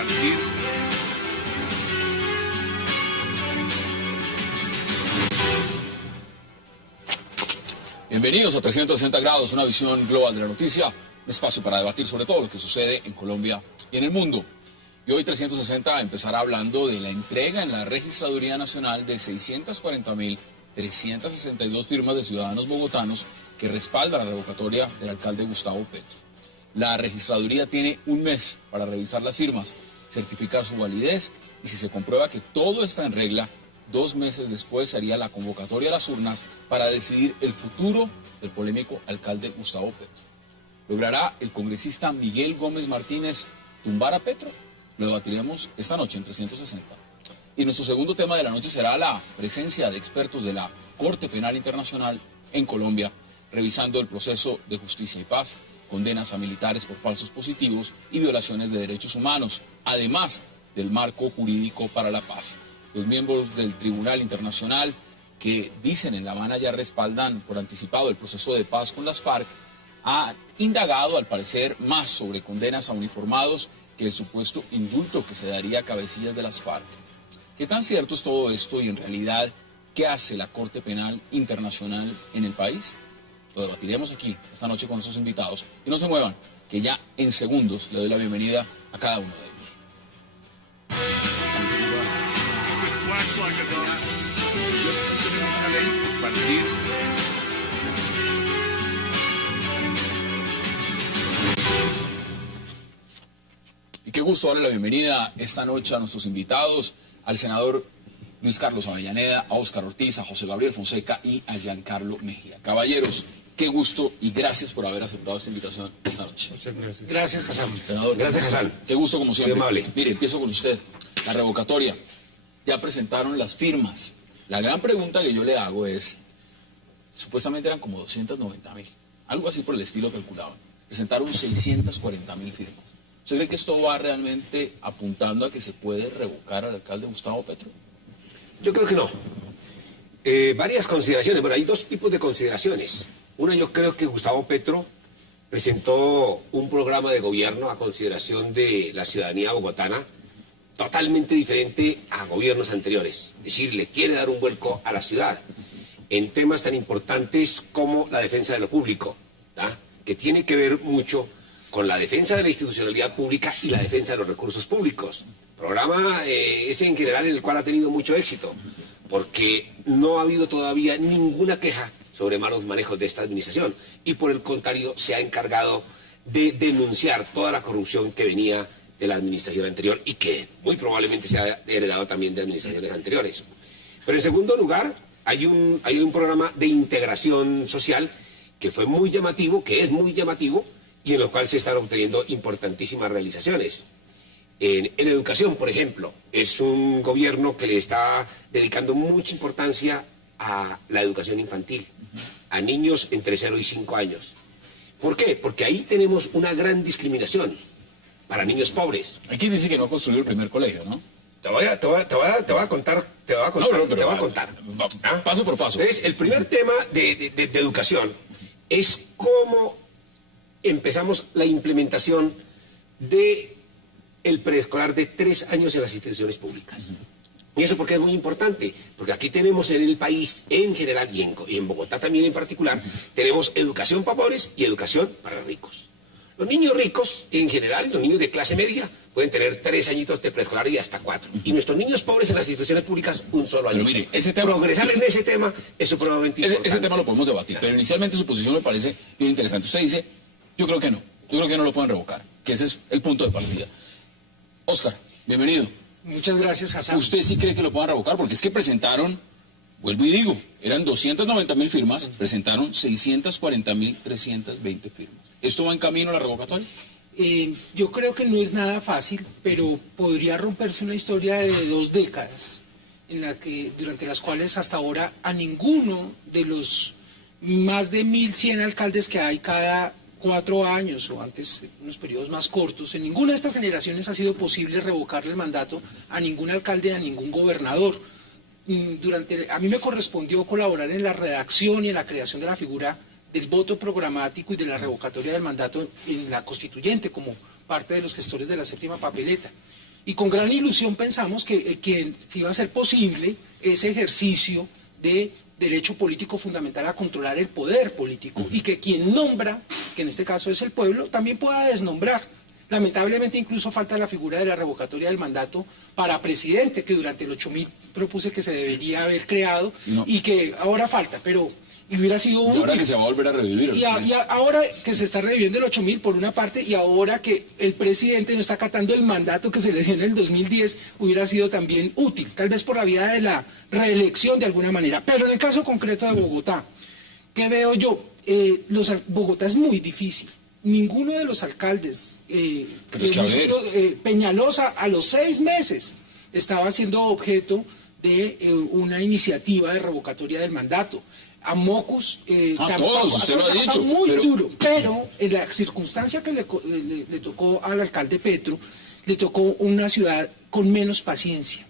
partir. Bienvenidos a 360 grados, una visión global de la noticia, un espacio para debatir sobre todo lo que sucede en Colombia y en el mundo. Y hoy 360 empezará hablando de la entrega en la Registraduría Nacional de 640.362 firmas de ciudadanos bogotanos que respaldan la revocatoria del alcalde Gustavo Petro. La Registraduría tiene un mes para revisar las firmas, certificar su validez y si se comprueba que todo está en regla, 2 meses después se haría la convocatoria a las urnas para decidir el futuro del polémico alcalde Gustavo Petro. ¿Logrará el congresista Miguel Gómez Martínez tumbar a Petro? Lo debatiremos esta noche en 360. Y nuestro segundo tema de la noche será la presencia de expertos de la Corte Penal Internacional en Colombia, revisando el proceso de justicia y paz, condenas a militares por falsos positivos y violaciones de derechos humanos, además del marco jurídico para la paz. Los miembros del Tribunal Internacional que dicen en La Habana ya respaldan por anticipado el proceso de paz con las FARC, han indagado al parecer más sobre condenas a uniformados que el supuesto indulto que se daría a cabecillas de las FARC. ¿Qué tan cierto es todo esto y en realidad qué hace la Corte Penal Internacional en el país? Lo debatiremos aquí esta noche con nuestros invitados. Y no se muevan, que ya en segundos le doy la bienvenida a cada uno de ellos. Partir. Y qué gusto darle la bienvenida esta noche a nuestros invitados, al senador Luis Carlos Avellaneda, a Óscar Ortiz, a José Gabriel Fonseca y a Giancarlo Mejía. Caballeros, qué gusto y gracias por haber aceptado esta invitación esta noche. Muchas gracias. Gracias, Hassan. Senador, Gracias, Hassan. qué gusto como siempre. Muy amable. Mire, empiezo con usted. La revocatoria. Ya presentaron las firmas. La gran pregunta que yo le hago es, supuestamente eran como 290.000, algo así por el estilo calculado. Presentaron 640.000 firmas. ¿Usted cree que esto va realmente apuntando a que se puede revocar al alcalde Gustavo Petro? Yo creo que no. Varias consideraciones. Bueno, hay dos tipos de consideraciones. Una, yo creo que Gustavo Petro presentó un programa de gobierno a consideración de la ciudadanía bogotana totalmente diferente a gobiernos anteriores. Es decir, le quiere dar un vuelco a la ciudad en temas tan importantes como la defensa de lo público, ¿tá? Que tiene que ver mucho con la defensa de la institucionalidad pública y la defensa de los recursos públicos. Programa ese en general en el cual ha tenido mucho éxito, porque no ha habido todavía ninguna queja sobre malos manejos de esta administración y por el contrario se ha encargado de denunciar toda la corrupción que venía de la administración anterior y que muy probablemente se ha heredado también de administraciones anteriores. Pero en segundo lugar, hay un programa de integración social que fue muy llamativo, que es muy llamativo y en el cual se están obteniendo importantísimas realizaciones. En educación, por ejemplo, es un gobierno que le está dedicando mucha importancia a la educación infantil, a niños entre 0 y 5 años. ¿Por qué? Porque ahí tenemos una gran discriminación para niños pobres. Aquí dice que no ha construido el primer colegio, ¿no? Te voy a contar. ¿Ah? Paso por paso. Entonces, el primer tema de educación es cómo empezamos la implementación de el preescolar de 3 años en las instituciones públicas. ¿Y eso por qué es muy importante? Porque aquí tenemos en el país en general y en Bogotá también en particular, tenemos educación para pobres y educación para ricos. Los niños ricos, en general, los niños de clase media, pueden tener 3 añitos de preescolar y hasta 4. Y nuestros niños pobres en las instituciones públicas, un solo año. Pero mire, ese tema, progresar en ese tema es supremamente importante. Ese tema lo podemos debatir, pero inicialmente su posición me parece bien interesante. Usted dice, yo creo que no lo pueden revocar, que ese es el punto de partida. Óscar, bienvenido. Muchas gracias, Hassan. ¿Usted sí cree que lo puedan revocar? Porque es que presentaron, vuelvo y digo, eran 290.000 firmas, presentaron 640.320 firmas. ¿Esto va en camino a la revocatoria? Yo creo que no es nada fácil, pero podría romperse una historia de 2 décadas, durante las cuales hasta ahora a ninguno de los más de 1.100 alcaldes que hay cada 4 años o antes, unos periodos más cortos, en ninguna de estas generaciones ha sido posible revocarle el mandato a ningún alcalde, a ningún gobernador. A mí me correspondió colaborar en la redacción y en la creación de la figura del voto programático y de la revocatoria del mandato en la constituyente como parte de los gestores de la séptima papeleta. Y con gran ilusión pensamos que iba a ser posible ese ejercicio de derecho político fundamental a controlar el poder político y que quien nombra, que en este caso es el pueblo, también pueda desnombrar. Lamentablemente incluso falta la figura de la revocatoria del mandato para presidente, que durante el 8000 propuse que se debería haber creado y que ahora falta, pero y hubiera sido útil. Y ahora que se va a volver a revivir. Y ahora que se está reviviendo el 8000 por una parte, y ahora que el presidente no está acatando el mandato que se le dio en el 2010, hubiera sido también útil, tal vez por la vía de la reelección de alguna manera. Pero en el caso concreto de Bogotá, ¿qué veo yo? Bogotá es muy difícil. Ninguno de los alcaldes, Peñalosa a los 6 meses estaba siendo objeto de una iniciativa de revocatoria del mandato. A Mocus tampoco, usted lo ha dicho, muy duro, pero en la circunstancia que le tocó al alcalde Petro, le tocó una ciudad con menos paciencia.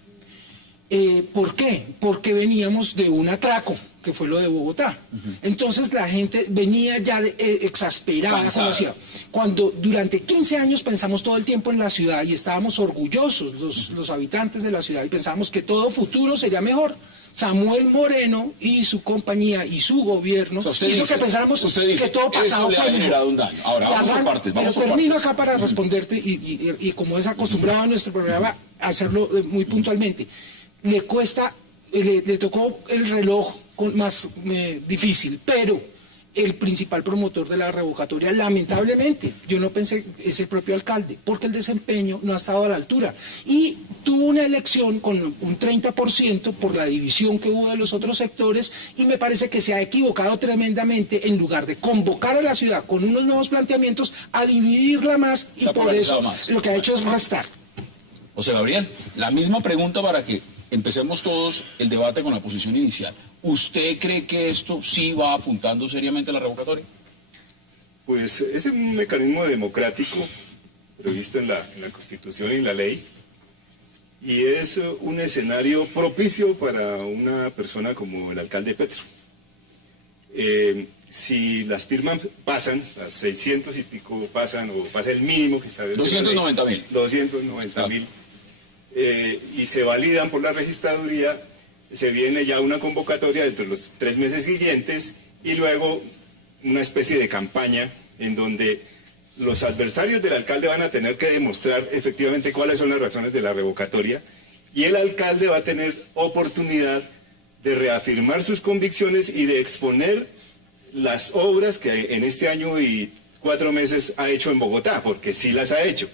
¿Por qué? Porque veníamos de un atraco, que fue lo de Bogotá. Entonces la gente venía ya exasperada con la ciudad. Cuando durante 15 años pensamos todo el tiempo en la ciudad y estábamos orgullosos los habitantes de la ciudad y pensábamos que todo futuro sería mejor, Samuel Moreno y su compañía y su gobierno hizo que pensáramos que todo pasado fue generado un daño. Ahora, vamos por partes. Pero termino acá para responderte y como es acostumbrado en nuestro programa, hacerlo muy puntualmente. Le tocó el reloj más difícil, pero el principal promotor de la revocatoria, lamentablemente, yo no pensé, es el propio alcalde, porque el desempeño no ha estado a la altura. Y tuvo una elección con un 30% por la división que hubo de los otros sectores, y me parece que se ha equivocado tremendamente en lugar de convocar a la ciudad con unos nuevos planteamientos, a dividirla más, y por eso lo que ha hecho es restar. José Gabriel, la misma pregunta para que empecemos todos el debate con la posición inicial. ¿Usted cree que esto sí va apuntando seriamente a la revocatoria? Pues es un mecanismo democrático previsto en la Constitución y en la ley, y es un escenario propicio para una persona como el alcalde Petro. Si las firmas pasan, las 600 y pico pasan, o pasa el mínimo que establece 290.000. 290.000. Y se validan por la registraduría, se viene ya una convocatoria dentro de los 3 meses siguientes y luego una especie de campaña en donde los adversarios del alcalde van a tener que demostrar efectivamente cuáles son las razones de la revocatoria, y el alcalde va a tener oportunidad de reafirmar sus convicciones y de exponer las obras que en este año y 4 meses ha hecho en Bogotá, porque sí las ha hecho.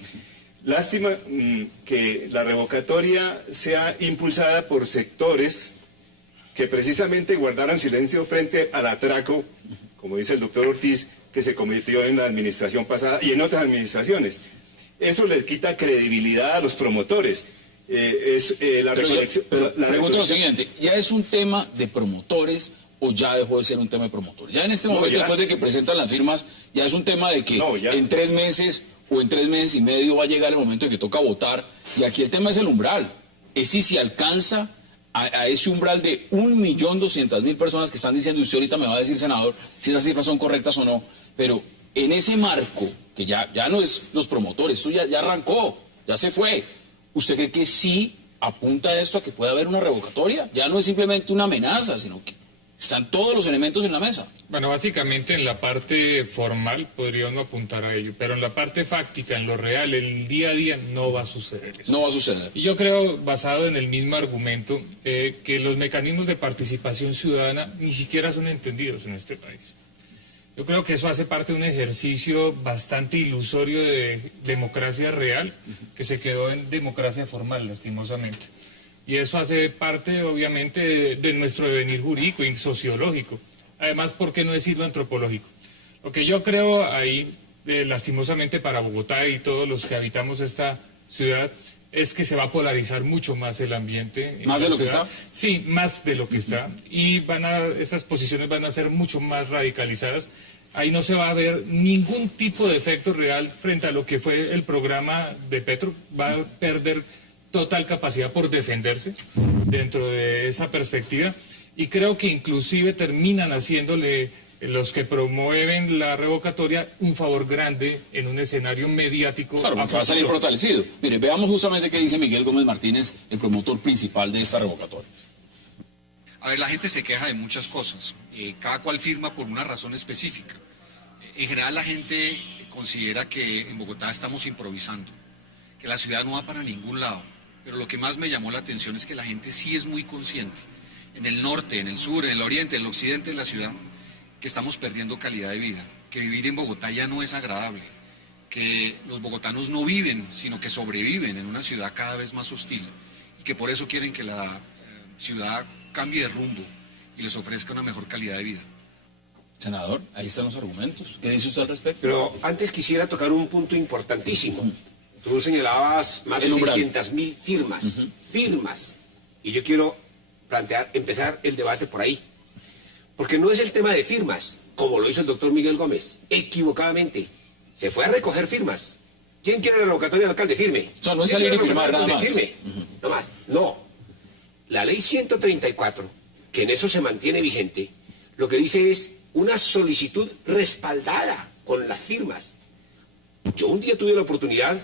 Lástima que la revocatoria sea impulsada por sectores que precisamente guardaron silencio frente al atraco, como dice el doctor Ortiz, que se cometió en la administración pasada y en otras administraciones. Eso les quita credibilidad a los promotores. Pregunto lo siguiente, ¿ya es un tema de promotores o ya dejó de ser un tema de promotores? Ya en este momento, después de que presentan las firmas, ya es un tema de que en 3 meses... o en 3 meses y medio va a llegar el momento en que toca votar, y aquí el tema es el umbral, es si se alcanza a ese umbral de 1.200.000 personas que están diciendo, y usted ahorita me va a decir, senador, si esas cifras son correctas o no, pero en ese marco, que ya no es los promotores, esto ya arrancó, ya se fue, ¿usted cree que sí apunta esto a que pueda haber una revocatoria? Ya no es simplemente una amenaza, sino que están todos los elementos en la mesa. Bueno, básicamente en la parte formal podría uno apuntar a ello, pero en la parte fáctica, en lo real, en el día a día, no va a suceder eso. No va a suceder. Y yo creo, basado en el mismo argumento, que los mecanismos de participación ciudadana ni siquiera son entendidos en este país. Yo creo que eso hace parte de un ejercicio bastante ilusorio de democracia real, que se quedó en democracia formal, lastimosamente. Y eso hace parte, obviamente, de nuestro devenir jurídico y sociológico. Además, ¿por qué no decirlo antropológico? Lo que yo creo ahí, lastimosamente para Bogotá y todos los que habitamos esta ciudad, es que se va a polarizar mucho más el ambiente. ¿Más de lo que está? Sí, más de lo que está. Y esas posiciones van a ser mucho más radicalizadas. Ahí no se va a ver ningún tipo de efecto real frente a lo que fue el programa de Petro. Va a perder total capacidad por defenderse dentro de esa perspectiva, y creo que inclusive terminan haciéndole los que promueven la revocatoria un favor grande en un escenario mediático. Claro, porque va a salir futuro. fortalecido. Mire, veamos justamente qué dice Miguel Gómez Martínez, el promotor principal de esta revocatoria. A ver, la gente se queja de muchas cosas. Cada cual firma por una razón específica. En general, la gente considera que en Bogotá estamos improvisando, que la ciudad no va para ningún lado. Pero lo que más me llamó la atención es que la gente sí es muy consciente, en el norte, en el sur, en el oriente, en el occidente de la ciudad, que estamos perdiendo calidad de vida, que vivir en Bogotá ya no es agradable, que los bogotanos no viven, sino que sobreviven en una ciudad cada vez más hostil, y que por eso quieren que la ciudad cambie de rumbo y les ofrezca una mejor calidad de vida. Senador, ahí están los argumentos. ¿Qué dice usted al respecto? Pero antes quisiera tocar un punto importantísimo. Tú señalabas más de 600.000 firmas. Firmas. Y yo quiero empezar el debate por ahí. Porque no es el tema de firmas, como lo hizo el doctor Miguel Gómez, equivocadamente. Se fue a recoger firmas. ¿Quién quiere la revocatoria del alcalde? Firme. O sea, no es salir y firmar nada más. Firme. No más. No. La ley 134, que en eso se mantiene vigente, lo que dice es una solicitud respaldada con las firmas. Yo un día tuve la oportunidad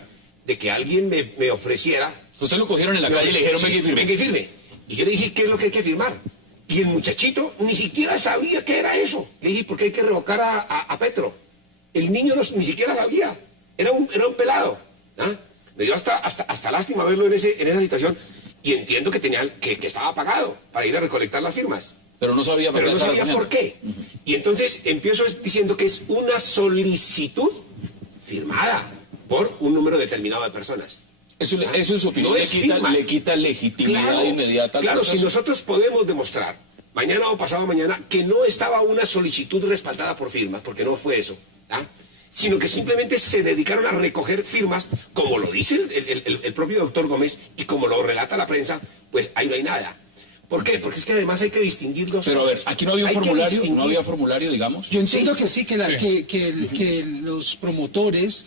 de que alguien me ofreciera... Usted lo cogieron en la calle y le dijeron, sí, venga y firme. venga y firme. Y yo le dije, ¿qué es lo que hay que firmar? Y el muchachito ni siquiera sabía qué era eso. Le dije, ¿por qué hay que revocar a Petro? El niño ni siquiera sabía. Era un pelado. ¿Ah? Me dio hasta lástima verlo en esa situación. Y entiendo que que estaba pagado para ir a recolectar las firmas. Pero no sabía Pero no sabía por qué. Y entonces empiezo diciendo que es una solicitud firmada por un número determinado de personas. Eso en su opinión No es le quita legitimidad inmediata al Claro, proceso. si nosotros podemos demostrar, mañana o pasado mañana, que no estaba una solicitud respaldada por firmas, porque no fue eso, ¿ah? Sino que simplemente se dedicaron a recoger firmas, como lo dice el propio doctor Gómez y como lo relata la prensa, pues ahí no hay nada. ¿Por qué? Porque es que además hay que distinguir dos Pero a cosas. ver, aquí no había un Hay que formulario, distinguir- no había formulario, digamos. Yo entiendo que sí, Sí. que los promotores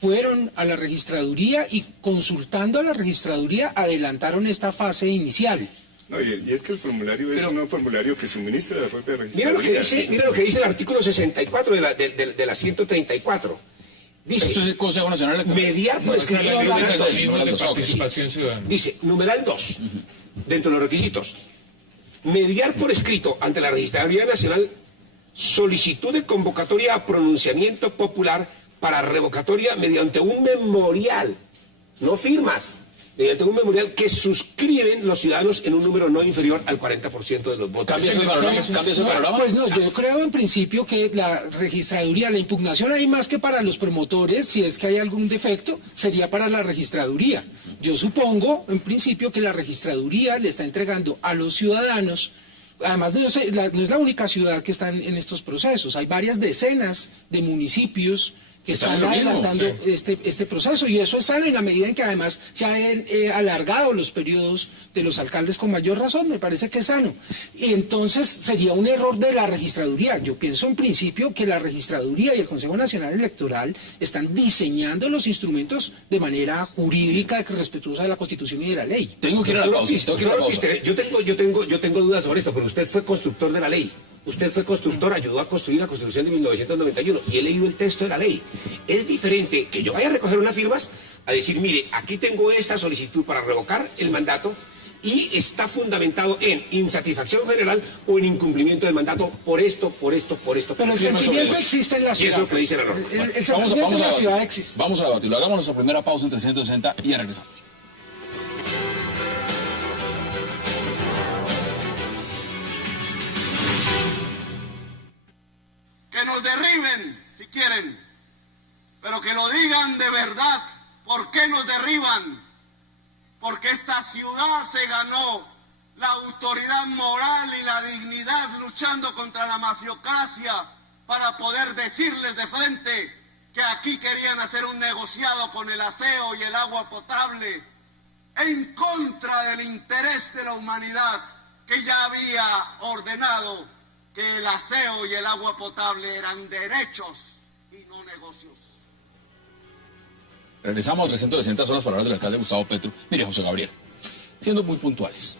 fueron a la registraduría y consultando a la registraduría adelantaron esta fase inicial. No, y es que el formulario es un formulario que suministra la propia Mira registraduría. lo que dice el artículo 64 de la 134. Dice, Esto es el Consejo Nacional Electoral. mediar por No, esa es escrito. la ley de Numeral dos, mecanismos de numeral dos, ok, participación ciudadana. Dice, numeral 2, dentro de los requisitos, mediar por escrito ante la Registraduría Nacional solicitud de convocatoria a pronunciamiento popular para revocatoria mediante un memorial, no firmas, mediante un memorial que suscriben los ciudadanos en un número no inferior al 40% de los votos. ¿Cambia ese panorama? ¿Cambia ese panorama? Pues no, yo creo en principio que la registraduría, la impugnación ahí más que para los promotores, si es que hay algún defecto, sería para la registraduría. Yo supongo, en principio, que la registraduría le está entregando a los ciudadanos, además no es la única ciudad que está en estos procesos, hay varias decenas de municipios que Están están en lo mismo, adelantando este proceso, y eso es sano en la medida en que además se han alargado los periodos de los alcaldes con mayor razón, me parece que es sano. Y entonces sería un error de la registraduría. Yo pienso en principio que la registraduría y el Consejo Nacional Electoral están diseñando los instrumentos de manera jurídica, respetuosa de la Constitución y de la ley. Tengo que ir a la pausa. Tengo que ir a la pausa. Yo tengo dudas sobre esto, pero usted fue constructor de la ley. Usted fue constructor, ayudó a construir la Constitución de 1991 y he leído el texto de la ley. Es diferente que yo vaya a recoger unas firmas a decir, mire, aquí tengo esta solicitud para revocar el mandato y está fundamentado en insatisfacción general o en incumplimiento del mandato por esto, por esto, por esto. Pero el Firme sobre sentimiento eso. existe en la Y ciudad. eso es lo que dice la norma. El Vamos sentimiento en la a ciudad debatir. existe. Vamos a debatirlo. Hagamos nuestra primera pausa en 360 y ya regresamos. Que nos derriben si quieren, pero que lo digan de verdad. ¿Por qué nos derriban? Porque esta ciudad se ganó la autoridad moral y la dignidad luchando contra la mafiocracia para poder decirles de frente que aquí querían hacer un negociado con el aseo y el agua potable en contra del interés de la humanidad que ya había ordenado que el aseo y el agua potable eran derechos y no negocios. Regresamos a 360, son las palabras del alcalde Gustavo Petro. Mire, José Gabriel, siendo muy puntuales.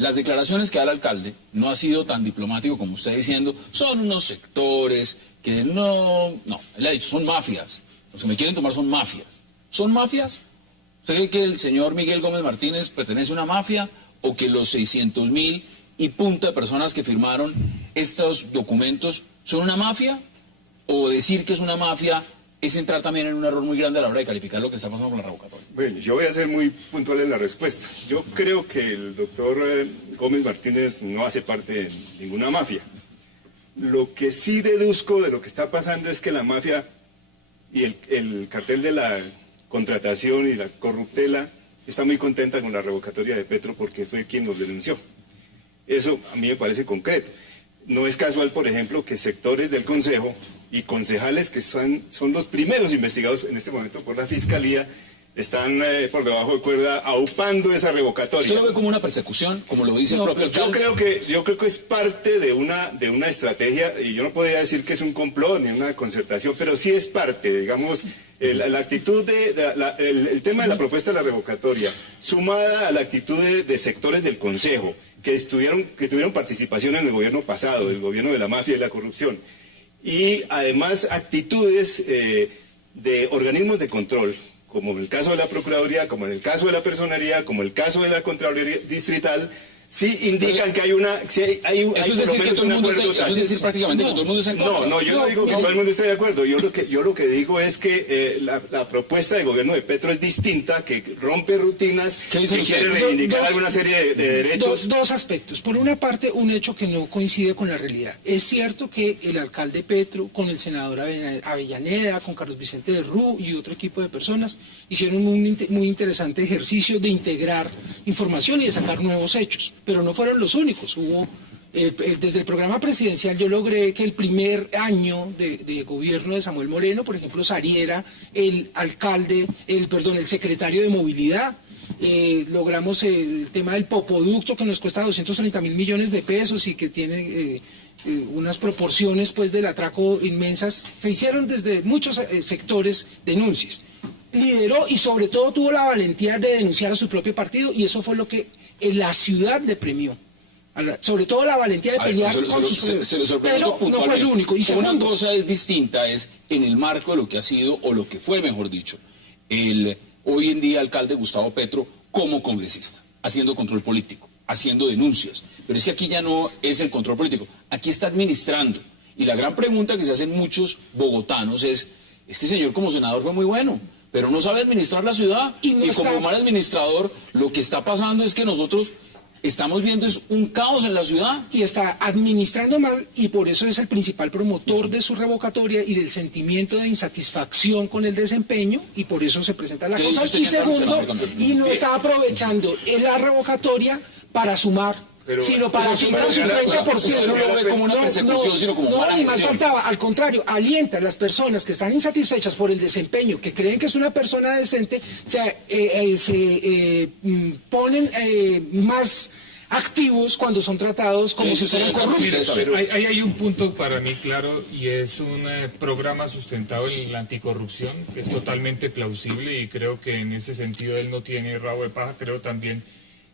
las declaraciones que da el alcalde no ha sido tan diplomático como usted diciendo, son unos sectores que no, él ha dicho, son mafias, los que me quieren tomar son mafias. ¿Son mafias? ¿Usted cree que el señor Miguel Gómez Martínez pertenece a una mafia o que los 600.000 y punta de personas que firmaron estos documentos son una mafia? ¿O decir que es una mafia es entrar también en un error muy grande a la hora de calificar lo que está pasando con la revocatoria? Bueno, yo voy a ser muy puntual en la respuesta. Yo creo que el doctor Gómez Martínez no hace parte de ninguna mafia. Lo que sí deduzco de lo que está pasando es que la mafia y el cartel de la contratación y la corruptela está muy contenta con la revocatoria de Petro porque fue quien nos denunció. Eso a mí me parece concreto. No es casual, por ejemplo, que sectores del Consejo y concejales que son los primeros investigados en este momento por la Fiscalía están por debajo de cuerda aupando esa revocatoria. ¿Usted lo ve como una persecución, como lo dice el propio alcalde? Yo creo que es parte de una estrategia, y yo no podría decir que es un complot ni una concertación, pero sí es parte, digamos, la actitud el tema de la propuesta de la revocatoria, sumada a la actitud de sectores del Consejo, que tuvieron participación en el gobierno pasado, el gobierno de la mafia y la corrupción, y además actitudes de organismos de control, como en el caso de la Procuraduría, como en el caso de la Personería, como en el caso de la Contraloría Distrital, sí indican que hay una... Sí hay eso es decir, que todo el mundo eso es decir prácticamente que todo el mundo está en contra. No, yo no digo que todo el mundo esté de acuerdo. Yo lo que digo es que la propuesta de gobierno de Petro es distinta, que rompe rutinas, que quiere reivindicar alguna serie de derechos. Dos aspectos. Por una parte, un hecho que no coincide con la realidad. Es cierto que el alcalde Petro, con el senador Avellaneda, con Carlos Vicente de Rú y otro equipo de personas, hicieron un muy interesante ejercicio de integrar información y de sacar nuevos hechos. Pero no fueron los únicos. Hubo desde el programa presidencial yo logré que el primer año de gobierno de Samuel Moreno, por ejemplo, saliera el secretario de movilidad. Logramos el tema del popoducto que nos cuesta 230.000 millones de pesos y que tiene unas proporciones pues del atraco inmensas. Se hicieron desde muchos sectores denuncias. Lideró y sobre todo tuvo la valentía de denunciar a su propio partido y eso fue lo que la ciudad le premió. Sobre todo la valentía de pelear con sus pero no fue el único. Y una cosa es distinta, es en el marco de lo que ha sido, o lo que fue, mejor dicho, el hoy en día alcalde Gustavo Petro como congresista, haciendo control político, haciendo denuncias. Pero es que aquí ya no es el control político, aquí está administrando. Y la gran pregunta que se hacen muchos bogotanos es, este señor como senador fue muy bueno, pero no sabe administrar la ciudad y como mal administrador lo que está pasando es que nosotros estamos viendo es un caos en la ciudad. Y está administrando mal y por eso es el principal promotor de su revocatoria y del sentimiento de insatisfacción con el desempeño y por eso se presenta la cosa. Y segundo, y no está aprovechando la revocatoria para sumar. Sino para fincar su 30%. Usted no lo ve como una persecución, sino como mala gestión. No, ni más faltaba. Al contrario, alienta a las personas que están insatisfechas por el desempeño, que creen que es una persona decente, se ponen más activos cuando son tratados como si fueran corruptos. Ahí hay un punto para mí claro y es un programa sustentado en la anticorrupción, que es totalmente plausible y creo que en ese sentido él no tiene rabo de paja. Creo también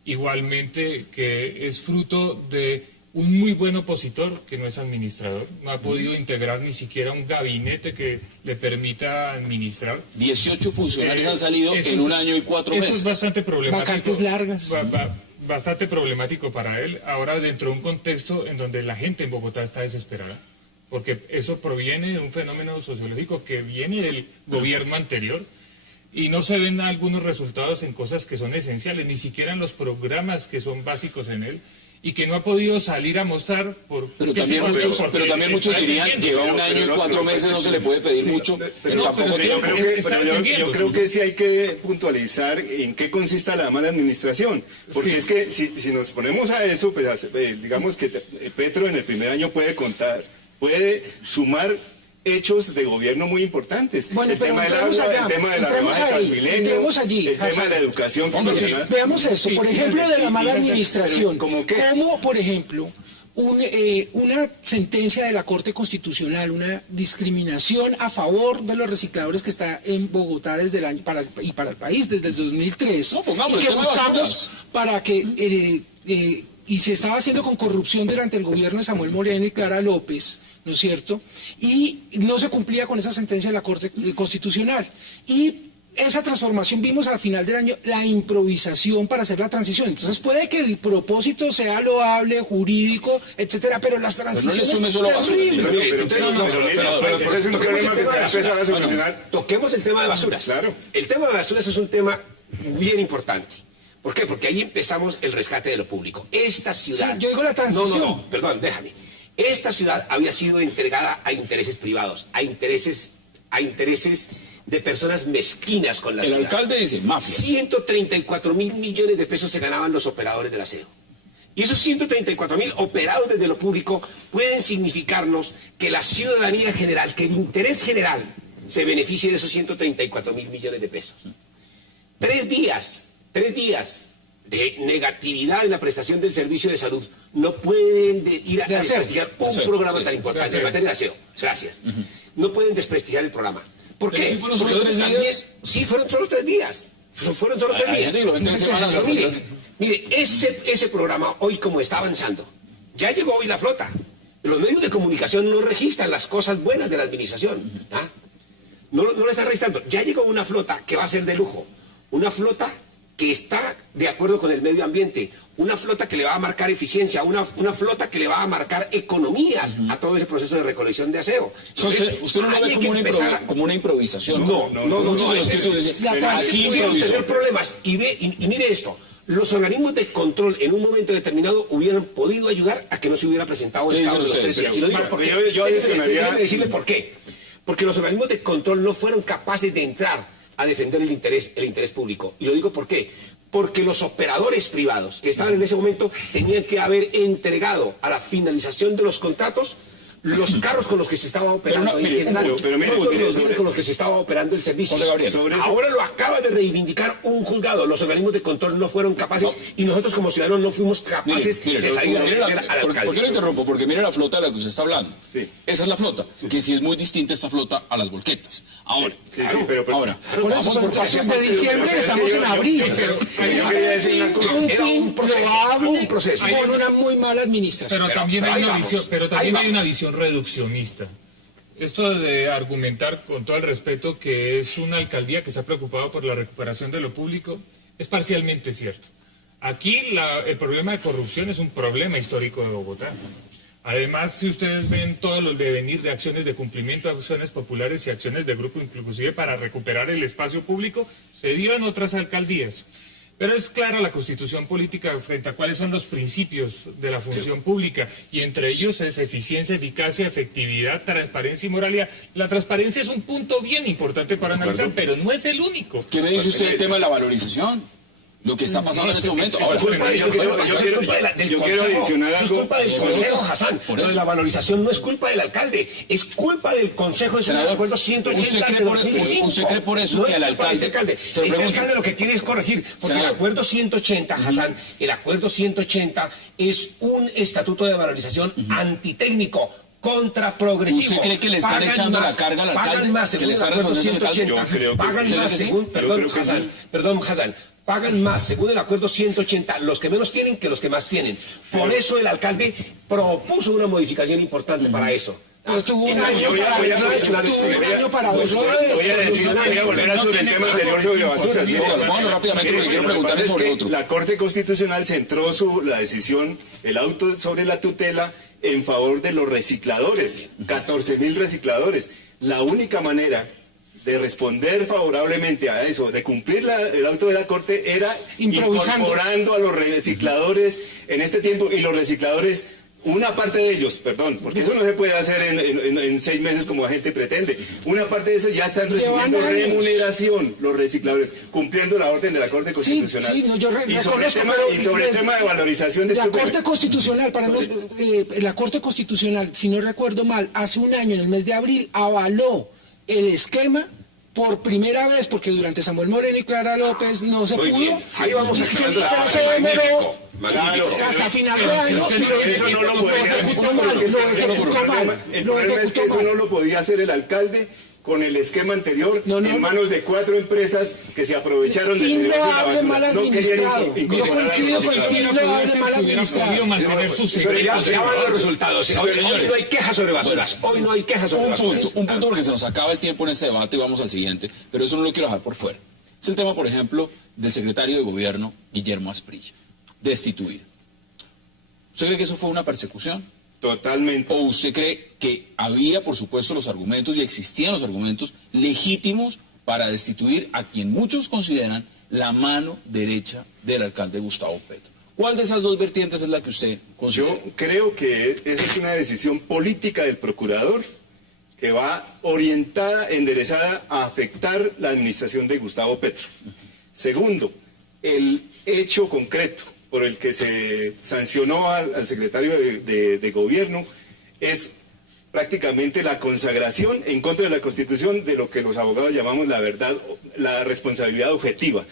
igualmente que es fruto de un muy buen opositor que no es administrador, no ha podido integrar ni siquiera un gabinete que le permita administrar. 18 funcionarios han salido en un año y 4 meses. Eso es bastante problemático. Vacantes largas. Bastante problemático para él, ahora dentro de un contexto en donde la gente en Bogotá está desesperada, porque eso proviene de un fenómeno sociológico que viene del gobierno anterior, y no se ven algunos resultados en cosas que son esenciales, ni siquiera en los programas que son básicos en él, y que no ha podido salir a mostrar por... Pero también muchos dirían, lleva un año y 4 meses, no se le puede pedir mucho, pero tampoco... Yo creo que sí hay que puntualizar en qué consiste la mala administración, porque es que si nos ponemos a eso, pues digamos que Petro en el primer año puede sumar hechos de gobierno muy importantes. Bueno, el tema del agua, el tema de la rebaja de Transmilenio, el tema de la educación. Veamos eso, por ejemplo, de la mala administración. ¿Cómo, por ejemplo, una sentencia de la Corte Constitucional, una discriminación a favor de los recicladores que está en Bogotá desde el año para el país desde el 2003, y que buscamos para que y se estaba haciendo con corrupción durante el gobierno de Samuel Moreno y Clara López, ¿no es cierto? Y no se cumplía con esa sentencia de la Corte Constitucional. Y esa transformación vimos al final del año la improvisación para hacer la transición. Entonces puede que el propósito sea loable, jurídico, etcétera, pero las transiciones sume solo basura. Pero ese es un problema que se empezó a solucionar. Toquemos el tema de basuras. Claro. El tema de basuras es un tema bien importante. ¿Por qué? Porque ahí empezamos el rescate de lo público. Esta ciudad... Sí, yo digo la transición. No, perdón, déjame. Esta ciudad había sido entregada a intereses privados, a intereses de personas mezquinas con la ciudad. El alcalde dice, mafias. 134.000 millones de pesos se ganaban los operadores del aseo. Y esos 134.000 operados desde lo público pueden significarnos que la ciudadanía general, que el interés general se beneficie de esos 134.000 millones de pesos. 3 días de negatividad en la prestación del servicio de salud no pueden ir a desprestigiar un programa tan importante en materia de aseo. Gracias. No pueden desprestigiar el programa. ¿Por qué? Si fueron solo 3 días. Sí, fueron solo 3 días. Fueron solo 3 días. Mire, ese programa hoy como está avanzando, ya llegó hoy la flota. Los medios de comunicación no registran las cosas buenas de la administración. ¿Ah? No lo están registrando. Ya llegó una flota que va a ser de lujo. Una flota que está de acuerdo con el medio ambiente, una flota que le va a marcar eficiencia, una flota que le va a marcar economías a todo ese proceso de recolección de aseo. Entonces, usted no lo ve como una improvisación. No. Muchos de los críticos dicen, así tener problemas. Y mire esto, los organismos de control en un momento determinado hubieran podido ayudar a que no se hubiera presentado el cabo de los 3 días. Y lo digo porque déjeme decirle por qué. Porque los organismos de control no fueron capaces de entrar a defender el interés público. Y lo digo ¿por qué? Porque los operadores privados que estaban en ese momento tenían que haber entregado a la finalización de los contratos los carros con los que se estaba operando con los que se estaba operando el servicio. Ahora lo acaba de reivindicar un juzgado. Los organismos de control no fueron capaces y nosotros como ciudadanos no fuimos capaces de salir a defender al alcalde. ¿Por qué lo interrumpo? Porque mire la flota de la que usted está hablando. Sí. Esa es la flota, que sí es muy distinta esta flota a las volquetas. Ahora, por eso, por pasos de diciembre estamos en abril. Yo quería decir una cosa. Un proceso con una muy mala administración. Pero también hay una visión reduccionista. Esto de argumentar con todo el respeto que es una alcaldía que se ha preocupado por la recuperación de lo público es parcialmente cierto. Aquí el problema de corrupción es un problema histórico de Bogotá. Además, si ustedes ven todos los devenir de acciones de cumplimiento, acciones populares y acciones de grupo, inclusive para recuperar el espacio público, se dio en otras alcaldías. Pero es clara la constitución política frente a cuáles son los principios de la función pública, y entre ellos es eficiencia, eficacia, efectividad, transparencia y moralidad. La transparencia es un punto bien importante para analizar, pero no es el único. ¿Qué me dice usted del tema de la valorización? Lo que está pasando en este momento. Ahora, yo quiero adicionar algo. Es culpa del Consejo, Hassan. Pero la valorización no es culpa del alcalde, es culpa del Consejo. Es el acuerdo 180 de 2005. ¿Usted cree por eso que al alcalde... Este alcalde lo que quiere es corregir, porque el acuerdo 180, Hassan, el acuerdo 180 es un estatuto de valorización antitécnico, contraprogresivo. ¿Usted cree que le están echando la carga al alcalde? Pagan más según el acuerdo 180. Pagan más según... Perdón, Hassan. Pagan más, según el acuerdo 180, los que menos tienen que los que más tienen. Por eso el alcalde propuso una modificación importante para eso. Pero tuvo un año para voy a volver sobre el tema anterior sobre basuras. Bueno, rápidamente, porque quiero preguntarle sobre otro. La Corte Constitucional centró la decisión, el auto sobre la tutela, en favor de los recicladores, 14.000 recicladores. La única manera de responder favorablemente a eso, de cumplir el auto de la Corte, era incorporando a los recicladores en este tiempo, y los recicladores, una parte de ellos, porque eso no se puede hacer en 6 meses como la gente pretende, una parte de eso ya están recibiendo remuneración los recicladores, cumpliendo la orden de la Corte Constitucional. Y sobre el tema de valorización de la Corte Constitucional, la Corte Constitucional, si no recuerdo mal, hace un año, en el mes de abril, avaló el esquema por primera vez, porque durante Samuel Moreno y Clara López no se pudo. Bien. Ahí vamos a se demoró hasta final de año. Eso no lo podía hacer. El problema es que eso no lo podía hacer el alcalde con el esquema anterior No, en manos de 4 empresas que se aprovecharon del negocio de la hable mal basura. No querían administrado. Yo incorporar coincido con el Fin Loable mal administrado. mantener sus secretos. Ya van los resultados. Hoy no hay quejas sobre basuras. Hoy no hay quejas sobre basuras. Un punto porque se nos acaba el tiempo en este debate y vamos al siguiente, pero eso no lo quiero dejar por fuera. Es el tema, por ejemplo, del secretario de Gobierno, Guillermo Asprilla, destituir. ¿Usted cree que eso fue una persecución? Totalmente. ¿O usted cree que había, por supuesto, los argumentos y existían los argumentos legítimos para destituir a quien muchos consideran la mano derecha del alcalde Gustavo Petro? ¿Cuál de esas dos vertientes es la que usted considera? Yo creo que esa es una decisión política del procurador que va orientada, enderezada a afectar la administración de Gustavo Petro. Segundo, el hecho concreto por el que se sancionó al secretario de Gobierno es prácticamente la consagración en contra de la Constitución de lo que los abogados llamamos la verdad, la responsabilidad objetiva.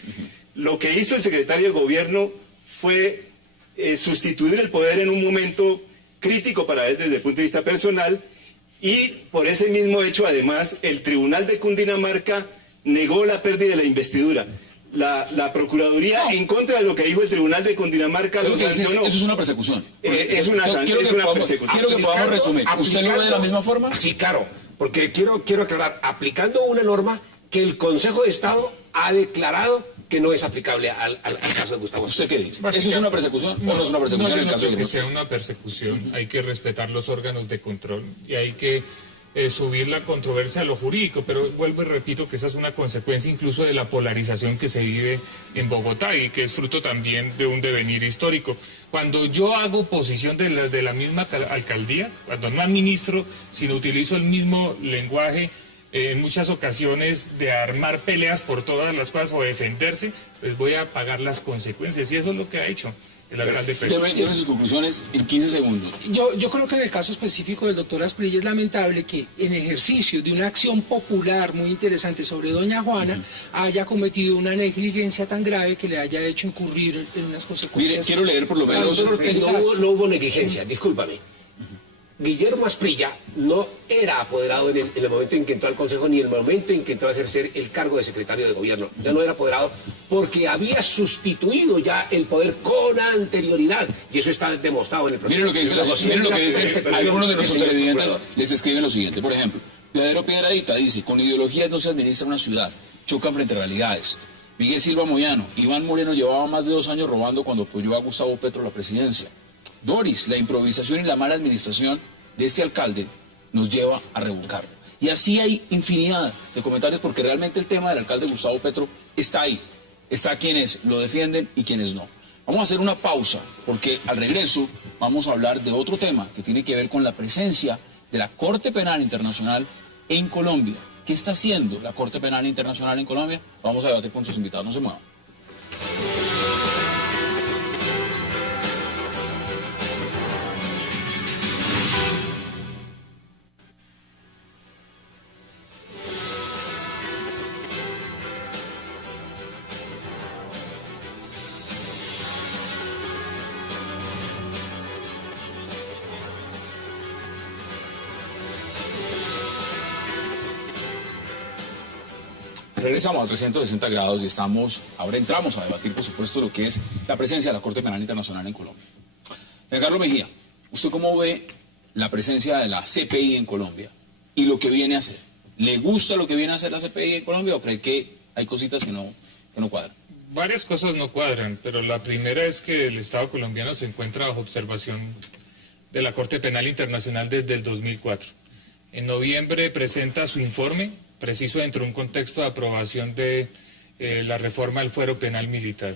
Lo que hizo el secretario de Gobierno fue sustituir el poder en un momento crítico para él desde el punto de vista personal, y por ese mismo hecho, además, el Tribunal de Cundinamarca negó la pérdida de la investidura. La Procuraduría, en contra de lo que dijo el Tribunal de Cundinamarca, lo sancionó. Eso es una persecución. Es una persecución. Quiero que podamos resumir. ¿Usted lo ve de la misma forma? Sí, claro, porque quiero aclarar, aplicando una norma que el Consejo de Estado ha declarado que no es aplicable al caso de Gustavo. ¿Usted qué dice? ¿Eso es una persecución o no es una persecución en el caso de que sea una persecución? Hay que respetar los órganos de control y hay que subir la controversia a lo jurídico, pero vuelvo y repito que esa es una consecuencia incluso de la polarización que se vive en Bogotá y que es fruto también de un devenir histórico. Cuando yo hago oposición de la misma alcaldía, cuando no administro, sino utilizo el mismo lenguaje, en muchas ocasiones de armar peleas por todas las cosas o defenderse, pues voy a pagar las consecuencias. Y eso es lo que ha hecho el alcalde Petro. Deme sus conclusiones en 15 segundos. Yo creo que en el caso específico del doctor Asprilla es lamentable que en ejercicio de una acción popular muy interesante sobre doña Juana haya cometido una negligencia tan grave que le haya hecho incurrir en unas consecuencias. Mire, quiero leer por lo menos... No hubo negligencia, discúlpame. Guillermo Asprilla no era apoderado en el momento en que entró al Consejo ni en el momento en que entró a ejercer el cargo de secretario de Gobierno. Ya no era apoderado porque había sustituido ya el poder con anterioridad. Y eso está demostrado en el proceso. Miren lo que dice algunos de nuestros televidentes, les escriben lo siguiente. Por ejemplo, Piedadero Piedradita dice, con ideologías no se administra una ciudad, chocan frente a realidades. Miguel Silva Moyano, Iván Moreno llevaba más de 2 años robando cuando apoyó a Gustavo Petro a la presidencia. Doris, la improvisación y la mala administración de este alcalde nos lleva a revolcarlo. Y así hay infinidad de comentarios porque realmente el tema del alcalde Gustavo Petro está ahí. Está quienes lo defienden y quienes no. Vamos a hacer una pausa porque al regreso vamos a hablar de otro tema que tiene que ver con la presencia de la Corte Penal Internacional en Colombia. ¿Qué está haciendo la Corte Penal Internacional en Colombia? Vamos a debatir con sus invitados. No se muevan. Regresamos a 360 grados y ahora entramos a debatir, por supuesto, lo que es la presencia de la Corte Penal Internacional en Colombia. Carlos Mejía, ¿usted cómo ve la presencia de la CPI en Colombia y lo que viene a hacer? ¿Le gusta lo que viene a hacer la CPI en Colombia o cree que hay cositas que no cuadran? Varias cosas no cuadran, pero la primera es que el Estado colombiano se encuentra bajo observación de la Corte Penal Internacional desde el 2004. En noviembre presenta su informe, preciso dentro de un contexto de aprobación de la reforma del fuero penal militar.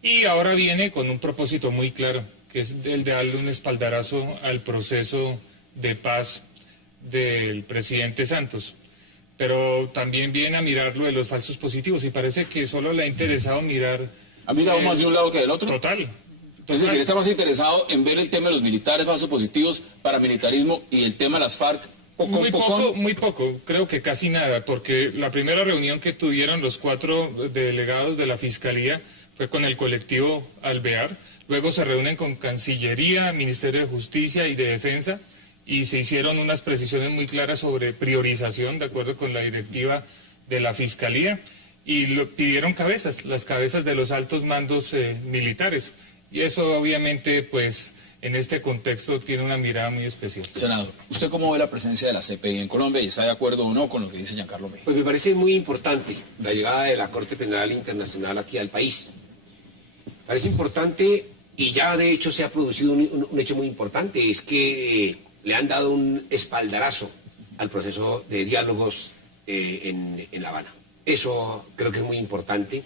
Y ahora viene con un propósito muy claro, que es el de darle un espaldarazo al proceso de paz del presidente Santos. Pero también viene a mirar lo de los falsos positivos y parece que solo le ha interesado mirar... ¿Ha mirado más de un lado que del otro? Total. Es decir, está más interesado en ver el tema de los militares, falsos positivos, paramilitarismo y el tema de las FARC. Muy poco, creo que casi nada, porque la primera reunión que tuvieron los 4 delegados de la Fiscalía fue con el colectivo Alvear, luego se reúnen con Cancillería, Ministerio de Justicia y de Defensa, y se hicieron unas precisiones muy claras sobre priorización, de acuerdo con la directiva de la Fiscalía, y pidieron cabezas, las cabezas de los altos mandos militares. Y eso obviamente, pues, en este contexto tiene una mirada muy especial. Senador, ¿usted cómo ve la presencia de la CPI en Colombia y está de acuerdo o no con lo que dice Giancarlo Mejía? Pues me parece muy importante la llegada de la Corte Penal Internacional aquí al país. Parece importante, y ya de hecho se ha producido un hecho muy importante, es que le han dado un espaldarazo al proceso de diálogos en La Habana. Eso creo que es muy importante.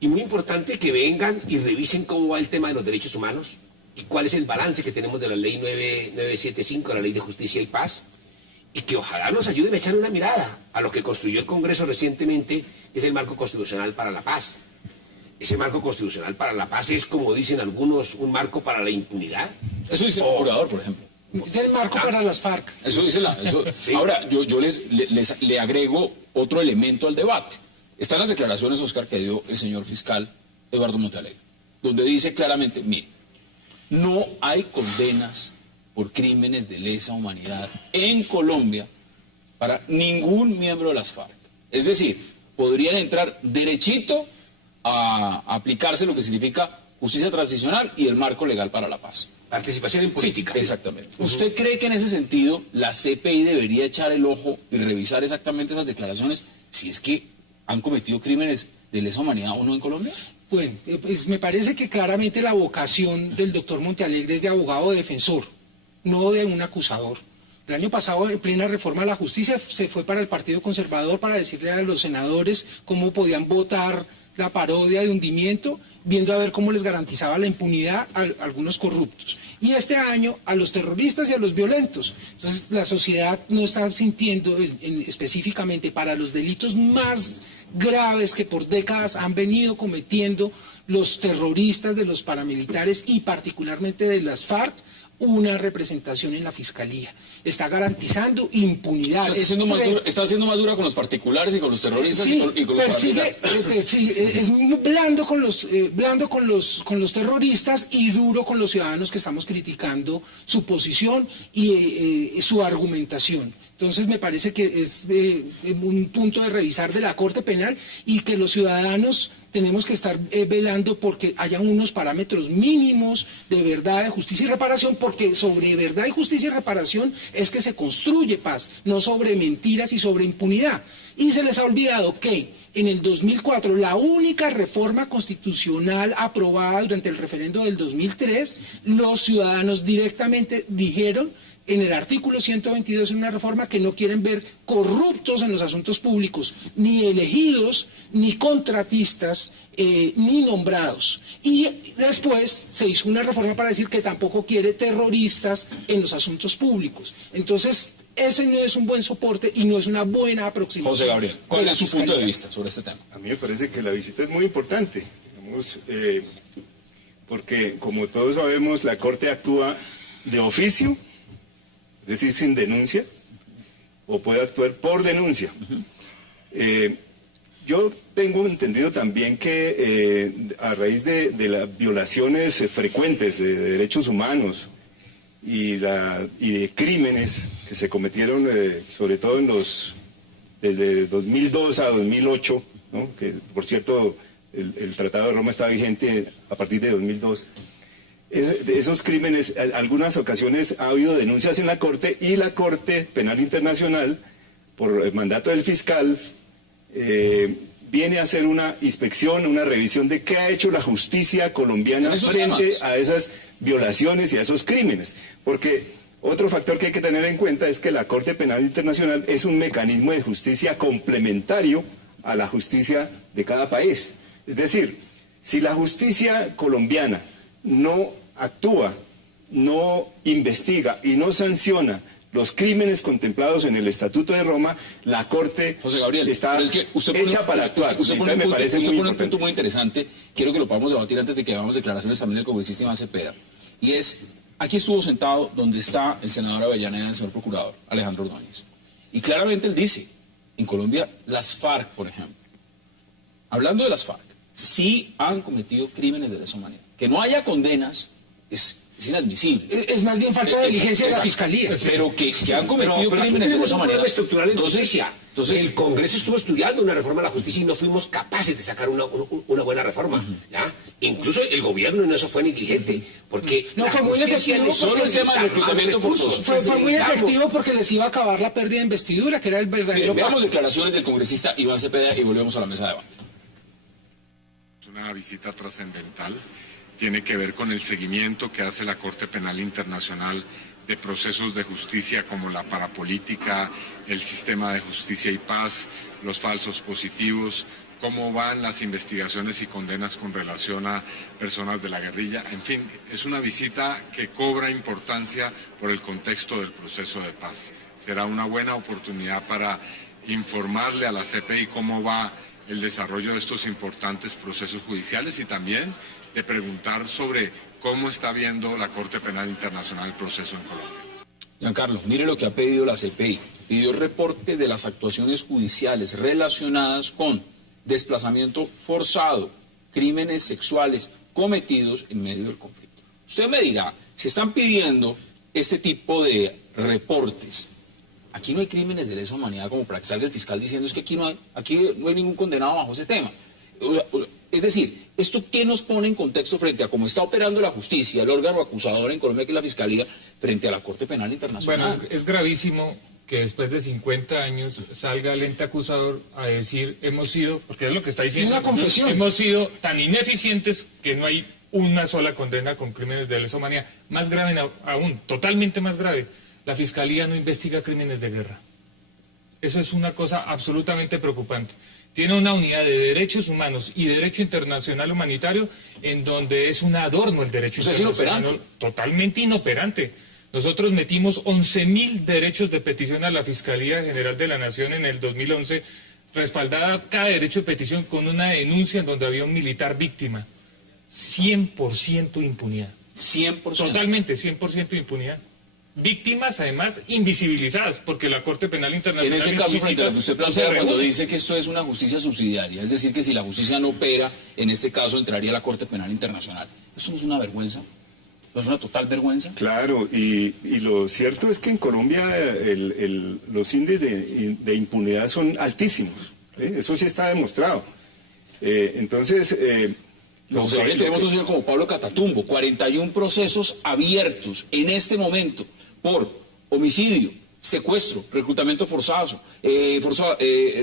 Y muy importante que vengan y revisen cómo va el tema de los derechos humanos y cuál es el balance que tenemos de la ley 975, la ley de justicia y paz, y que ojalá nos ayuden a echar una mirada a lo que construyó el Congreso recientemente, que es el marco constitucional para la paz. Ese marco constitucional para la paz es, como dicen algunos, un marco para la impunidad. Eso dice el procurador, por ejemplo. Es el marco para las FARC. Eso dice Sí. Ahora, yo le agrego otro elemento al debate. Están las declaraciones, Oscar, que dio el señor fiscal Eduardo Montealegre, donde dice claramente, mire, no hay condenas por crímenes de lesa humanidad en Colombia para ningún miembro de las FARC. Es decir, podrían entrar derechito a aplicarse lo que significa justicia transicional y el marco legal para la paz. Participación en política. Sí, exactamente. ¿Usted cree que en ese sentido la CPI debería echar el ojo y revisar exactamente esas declaraciones si es que han cometido crímenes de lesa humanidad o no en Colombia? Bueno, pues me parece que claramente la vocación del doctor Montealegre es de abogado defensor, no de un acusador. El año pasado, en plena reforma a la justicia, se fue para el Partido Conservador para decirle a los senadores cómo podían votar la parodia de hundimiento, viendo a ver cómo les garantizaba la impunidad a algunos corruptos. Y este año a los terroristas y a los violentos. Entonces la sociedad no está sintiendo específicamente para los delitos más graves que por décadas han venido cometiendo los terroristas de los paramilitares y particularmente de las FARC, una representación en la Fiscalía. Está garantizando impunidad. Está siendo más dura con los particulares y con los terroristas sí, y con los paramilitares. Es blando con los terroristas y duro con los ciudadanos que estamos criticando su posición y su argumentación. Entonces me parece que es un punto de revisar de la Corte Penal y que los ciudadanos tenemos que estar velando porque haya unos parámetros mínimos de verdad, de justicia y reparación, porque sobre verdad y justicia y reparación es que se construye paz, no sobre mentiras y sobre impunidad. Y se les ha olvidado que en el 2004 la única reforma constitucional aprobada durante el referendo del 2003, los ciudadanos directamente dijeron en el artículo 122 en una reforma que no quieren ver corruptos en los asuntos públicos, ni elegidos, ni contratistas, ni nombrados. Y después se hizo una reforma para decir que tampoco quiere terroristas en los asuntos públicos. Entonces, ese no es un buen soporte y no es una buena aproximación. José Gabriel, ¿cuál es su punto de vista sobre este tema? A mí me parece que la visita es muy importante, digamos, porque como todos sabemos, la Corte actúa de oficio, es decir, sin denuncia, o puede actuar por denuncia. Yo tengo entendido también que a raíz de las violaciones frecuentes de derechos humanos y de crímenes que se cometieron, sobre todo desde 2002 a 2008, ¿no? Que por cierto el Tratado de Roma está vigente a partir de 2002, de esos crímenes, en algunas ocasiones ha habido denuncias en la Corte y la Corte Penal Internacional, por el mandato del fiscal, viene a hacer una inspección, una revisión de qué ha hecho la justicia colombiana frente a esas violaciones y a esos crímenes. Porque otro factor que hay que tener en cuenta es que la Corte Penal Internacional es un mecanismo de justicia complementario a la justicia de cada país. Es decir, si la justicia colombiana no actúa, no investiga y no sanciona los crímenes contemplados en el Estatuto de Roma, la Corte José Gabriel, está hecha para actuar. Usted pone un punto muy interesante, quiero que lo podamos debatir antes de que hagamos declaraciones también del congresista Iván Cepeda, y es, aquí estuvo sentado donde está el senador Avellaneda, el señor procurador Alejandro Ordóñez, y claramente él dice, en Colombia, las FARC, por ejemplo, hablando de las FARC, sí han cometido crímenes de lesa humanidad. Que no haya condenas es es inadmisible. Es más bien falta de diligencia de la Fiscalía. Pero que han cometido pero aquí crímenes de tenemos esa un manera. problema estructural en Entonces, justicia. El Congreso estuvo estudiando una reforma a la justicia y no fuimos capaces de sacar una buena reforma. ¿Ya? Incluso el gobierno en eso fue negligente. Porque No, fue muy efectivo. Solo el tema del reclutamiento forzoso. Fue muy efectivo porque les iba a acabar la pérdida de investidura, que era el verdadero. Bien, veamos declaraciones del congresista Iván Cepeda y volvemos a la mesa de debate. Es una visita trascendental. Tiene que ver con el seguimiento que hace la Corte Penal Internacional de procesos de justicia como la parapolítica, el sistema de justicia y paz, los falsos positivos, cómo van las investigaciones y condenas con relación a personas de la guerrilla. En fin, es una visita que cobra importancia por el contexto del proceso de paz. Será una buena oportunidad para informarle a la CPI cómo va el desarrollo de estos importantes procesos judiciales y también de preguntar sobre cómo está viendo la Corte Penal Internacional el proceso en Colombia. Giancarlo, mire lo que ha pedido la CPI. Pidió el reporte de las actuaciones judiciales relacionadas con desplazamiento forzado, crímenes sexuales cometidos en medio del conflicto. Usted me dirá, si están pidiendo este tipo de reportes, aquí no hay crímenes de lesa humanidad como para que salga el fiscal diciendo es que aquí no hay ningún condenado bajo ese tema. Es decir, ¿esto qué nos pone en contexto frente a cómo está operando la justicia, el órgano acusador en Colombia, que es la Fiscalía, frente a la Corte Penal Internacional? Bueno, es gravísimo que después de 50 años salga el ente acusador a decir hemos sido, porque es lo que está diciendo, es una confesión. Hemos sido tan ineficientes que no hay una sola condena con crímenes de lesa humanidad. Más grave aún, totalmente más grave, la Fiscalía no investiga crímenes de guerra. Eso es una cosa absolutamente preocupante. Tiene una unidad de derechos humanos y derecho internacional humanitario en donde es un adorno el derecho internacional. Es inoperante. Totalmente inoperante. Nosotros metimos 11.000 derechos de petición a la Fiscalía General de la Nación en el 2011, respaldada cada derecho de petición con una denuncia en donde había un militar víctima. 100% impunidad. 100%. Totalmente, 100% impunidad. Víctimas, además, invisibilizadas, porque la Corte Penal Internacional... En ese caso, frente a lo que usted plantea, cuando reúne. dice que esto es una justicia subsidiaria, es decir, que si la justicia no opera, en este caso entraría la Corte Penal Internacional. ¿Eso no es una vergüenza? ¿No es una total vergüenza? Claro, y lo cierto es que en Colombia los índices de impunidad son altísimos. Eso sí está demostrado. Entonces... José Gabriel, tenemos un señor como Pablo Catatumbo, 41 procesos abiertos en este momento por homicidio, secuestro, reclutamiento forzado,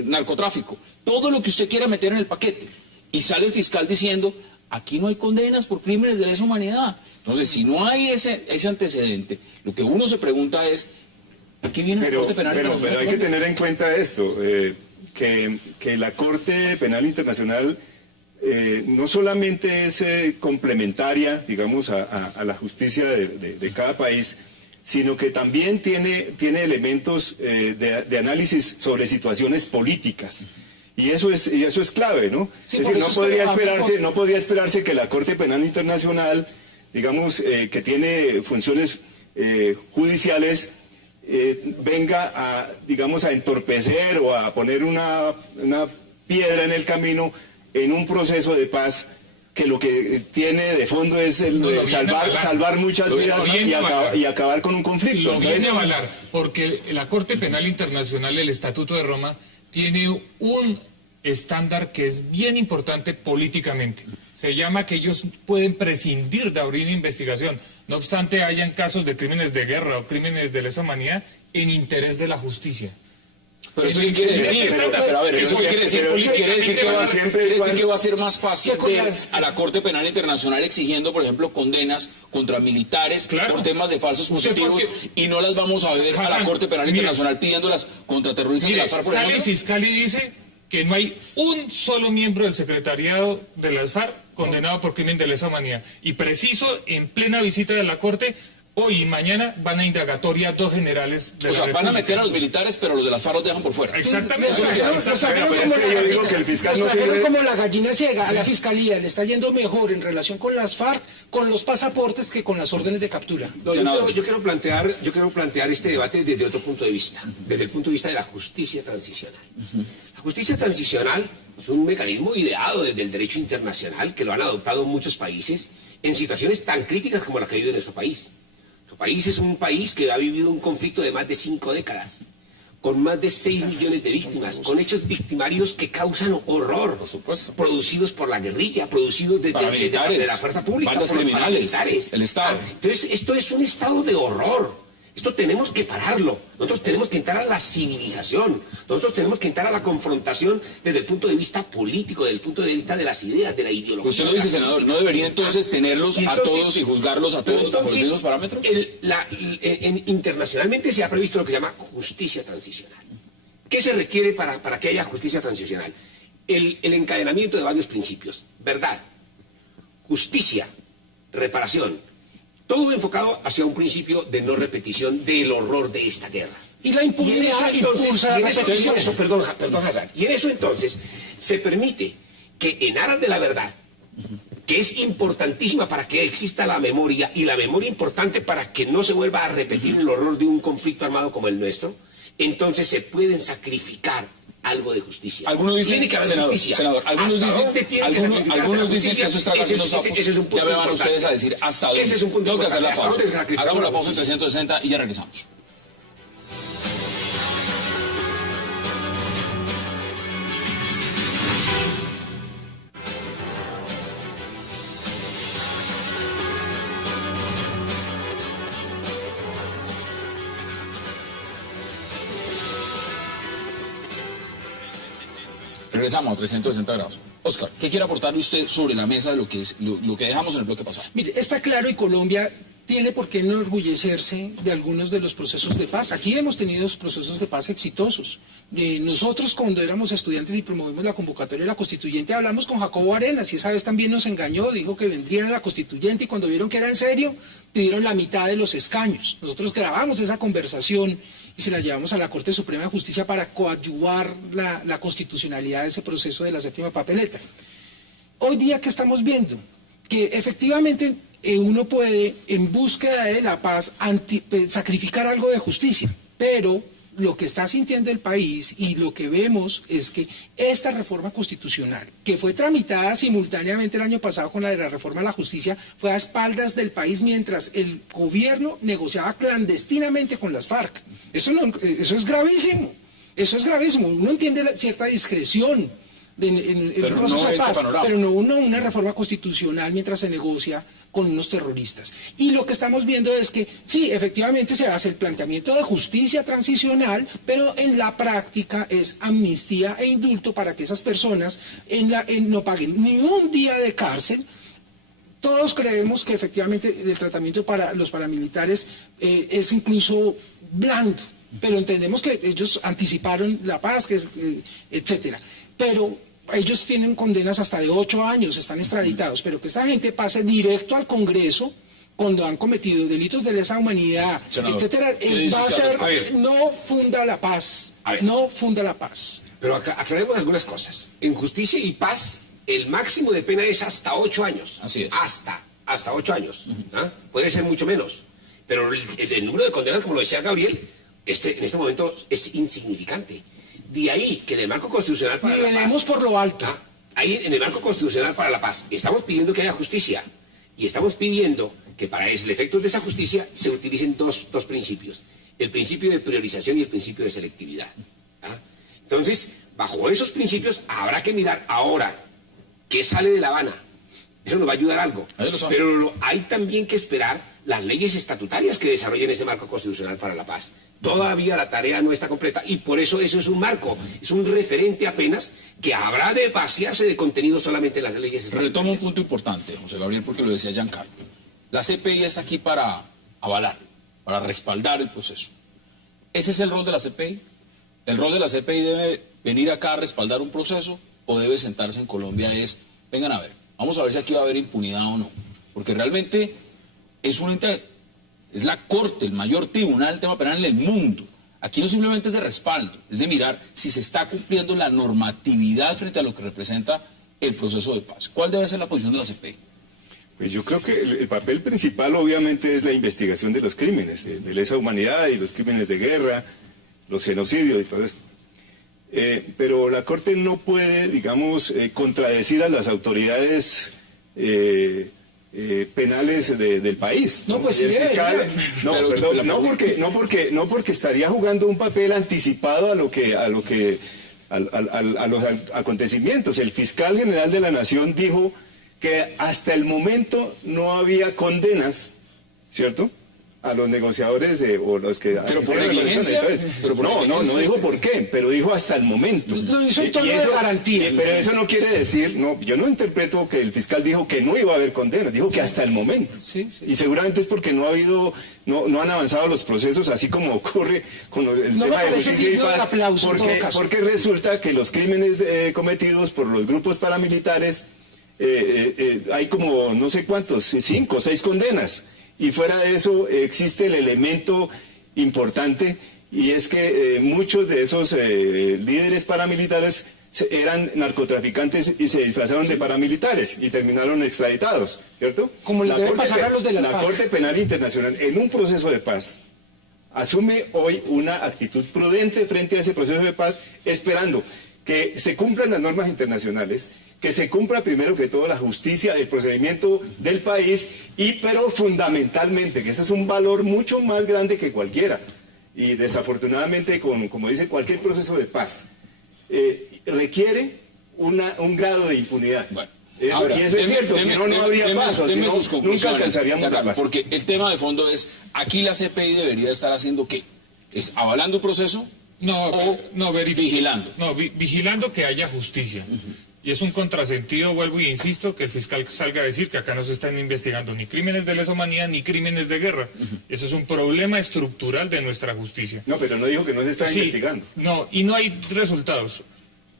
narcotráfico, todo lo que usted quiera meter en el paquete. Y sale el fiscal diciendo, aquí no hay condenas por crímenes de lesa humanidad. Entonces, si no hay ese antecedente, lo que uno se pregunta es, ¿aquí viene la Corte Penal Internacional? Pero hay que tener en cuenta esto, que la Corte Penal Internacional no solamente es complementaria, digamos, a la justicia de cada país, sino que también tiene elementos de análisis sobre situaciones políticas. Y eso es clave, ¿no? Sí, es decir, no podría esperarse que la Corte Penal Internacional, digamos, que tiene funciones judiciales, venga a, digamos, a entorpecer o a poner una piedra en el camino en un proceso de paz que lo que tiene de fondo es salvar muchas vidas y acabar con un conflicto. Lo viene a avalar, porque la Corte Penal Internacional, el Estatuto de Roma, tiene un estándar que es bien importante políticamente. Se llama que ellos pueden prescindir de abrir investigación, no obstante hayan casos de crímenes de guerra o crímenes de lesa humanidad en interés de la justicia. Pero eso qué quiere decir, pero a ver, eso qué quiere decir, quiere decir que va a ser más fácil ver a la Corte Penal Internacional exigiendo, por ejemplo, condenas contra militares por temas de falsos positivos y no las vamos a ver a la Corte Penal Internacional pidiéndolas contra terroristas de las FARC, por ejemplo. Sale el fiscal y dice que no hay un solo miembro del secretariado de las FARC condenado por crimen de lesa humanidad. Y preciso, en plena visita de la Corte, hoy y mañana van a indagatoria 2 generales de la República. Van a meter a los militares, pero los de las FARC los dejan por fuera. Exactamente. Yo digo que el fiscal no sirve como la gallina ciega. A la Fiscalía le está yendo mejor en relación con las FARC, con los pasaportes, que con las órdenes de captura. No, yo quiero plantear este debate desde otro punto de vista, desde el punto de vista de la justicia transicional. La justicia transicional es un mecanismo ideado desde el derecho internacional que lo han adoptado muchos países en situaciones tan críticas como las que vive nuestro país. Nuestro país es un país que ha vivido un conflicto de más de 5 décadas, con más de 6 millones de víctimas, con hechos victimarios que causan horror, por supuesto, producidos por la guerrilla, producidos de la fuerza pública, bandas por los criminales, paramilitares. el Estado. Entonces, esto es un estado de horror. Esto tenemos que pararlo. Nosotros tenemos que entrar a la civilización. Nosotros tenemos que entrar a la confrontación desde el punto de vista político, desde el punto de vista de las ideas, de la ideología. Usted lo dice, senador, ¿no debería entonces tenerlos a todos y juzgarlos a todos por los mismos parámetros? Internacionalmente se ha previsto lo que se llama justicia transicional. ¿Qué se requiere para que haya justicia transicional? El encadenamiento de varios principios. Verdad, justicia, reparación. Todo enfocado hacia un principio de no repetición del horror de esta guerra. Y la impunidad impulsa la repetición. Perdón, Hazard. Y en eso entonces se permite que en aras de la verdad, que es importantísima para que exista la memoria, y la memoria importante para que no se vuelva a repetir el horror de un conflicto armado como el nuestro, entonces se pueden sacrificar algo de justicia. Algunos dicen, tiene que haber justicia. Senador, algunos dicen que eso está haciendo sapos. Ya me van ustedes a decir hasta dónde. Ese es un punto Tengo que hacer la pausa. importante. Hagamos la pausa en 360 y ya regresamos. Regresamos a 360 grados. Oscar, ¿qué quiere aportar usted sobre la mesa de lo que dejamos en el bloque pasado? Mire, está claro, y Colombia tiene por qué enorgullecerse de algunos de los procesos de paz. Aquí hemos tenido procesos de paz exitosos. Nosotros, cuando éramos estudiantes y promovimos la convocatoria de la constituyente, hablamos con Jacobo Arenas, y esa vez también nos engañó, dijo que vendrían a la constituyente, y cuando vieron que era en serio, pidieron la mitad de los escaños. Nosotros grabamos esa conversación y se la llevamos a la Corte Suprema de Justicia para coadyuvar la constitucionalidad de ese proceso de la séptima papeleta. Hoy día, ¿qué estamos viendo? Que efectivamente uno puede, en búsqueda de la paz, sacrificar algo de justicia, pero lo que está sintiendo el país y lo que vemos es que esta reforma constitucional, que fue tramitada simultáneamente el año pasado con la de la reforma a la justicia, fue a espaldas del país mientras el gobierno negociaba clandestinamente con las FARC. Eso es gravísimo. Eso es gravísimo. Uno entiende cierta discreción en el proceso de paz, pero no una reforma constitucional mientras se negocia con unos terroristas. Y lo que estamos viendo es que sí, efectivamente se hace el planteamiento de justicia transicional, pero en la práctica es amnistía e indulto para que esas personas no paguen ni un día de cárcel. Todos creemos que efectivamente el tratamiento para los paramilitares es incluso blando, pero entendemos que ellos anticiparon la paz, etcétera. Pero ellos tienen condenas hasta de 8 años, están extraditados, pero que esta gente pase directo al Congreso cuando han cometido delitos de lesa humanidad, senador, etcétera, no funda la paz, no funda la paz. Pero aclaremos algunas cosas. En justicia y paz, el máximo de pena es hasta 8 años. Así es. Hasta 8 años. ¿Ah? Puede ser mucho menos. Pero el número de condenas, como lo decía Gabriel, en este momento es insignificante. De ahí que en el marco constitucional para la paz... por lo alto. Ahí en el marco constitucional para la paz estamos pidiendo que haya justicia. Y estamos pidiendo que para el efecto de esa justicia se utilicen dos principios. El principio de priorización y el principio de selectividad. ¿Ah? Entonces, bajo esos principios habrá que mirar ahora qué sale de La Habana. Eso nos va a ayudar algo. Pero hay también que esperar las leyes estatutarias que desarrollen ese marco constitucional para la paz. Todavía la tarea no está completa y por eso es un marco, es un referente apenas que habrá de vaciarse de contenido solamente en las leyes estatutarias. Retomo un punto importante, José Gabriel, porque lo decía Giancarlo. La CPI está aquí para avalar, para respaldar el proceso. ¿Ese es el rol de la CPI? ¿El rol de la CPI debe venir acá a respaldar un proceso o debe sentarse en Colombia? Vengan a ver, vamos a ver si aquí va a haber impunidad o no. Porque realmente es la Corte, el mayor tribunal del tema penal en el mundo. Aquí no simplemente es de respaldo, es de mirar si se está cumpliendo la normatividad frente a lo que representa el proceso de paz. ¿Cuál debe ser la posición de la CPI? Pues yo creo que el papel principal obviamente es la investigación de los crímenes, de lesa humanidad y los crímenes de guerra, los genocidios y todo esto. Pero la Corte no puede, digamos, contradecir a las autoridades penales del país. No, pues Y el sí fiscal, debería. no porque estaría jugando un papel anticipado a los acontecimiimientos. El fiscal general de la Nación dijo que hasta el momento no había condenas, ¿cierto?, a los negociadores o los que... ¿Pero por negligencia? No dijo por qué, pero dijo hasta el momento. Lo hizo en tono de garantía. Pero eso no quiere decir, yo no interpreto que el fiscal dijo que no iba a haber condenas, dijo que hasta el momento. Sí. Y seguramente es porque no han avanzado los procesos, así como ocurre con el No tema me de parece justicia y digno de paz, aplauso en todo caso. porque resulta que los crímenes cometidos por los grupos paramilitares, hay como no sé cuántos, 5 o 6 condenas. Y fuera de eso existe el elemento importante, y es que muchos de esos líderes paramilitares eran narcotraficantes y se disfrazaron de paramilitares y terminaron extraditados, ¿cierto? Como le debe pasar a los de las La FARC. Corte Penal Internacional, en un proceso de paz, asume hoy una actitud prudente frente a ese proceso de paz, esperando que se cumplan las normas internacionales, que se cumpla primero que todo la justicia, el procedimiento del país, pero fundamentalmente, que ese es un valor mucho más grande que cualquiera. Y desafortunadamente, como dice cualquier proceso de paz, requiere un grado de impunidad. Bueno, y eso es cierto, si no, no habría paz, si no, nunca alcanzaríamos la paz. Porque el tema de fondo es, aquí la CPI debería estar haciendo ¿qué? ¿Es avalando un proceso? Vigilando. Vigilando que haya justicia. Y es un contrasentido, vuelvo y insisto, que el fiscal salga a decir que acá no se están investigando ni crímenes de lesa humanidad ni crímenes de guerra. Eso es un problema estructural de nuestra justicia. No, pero no dijo que no se está investigando. No, y no hay resultados.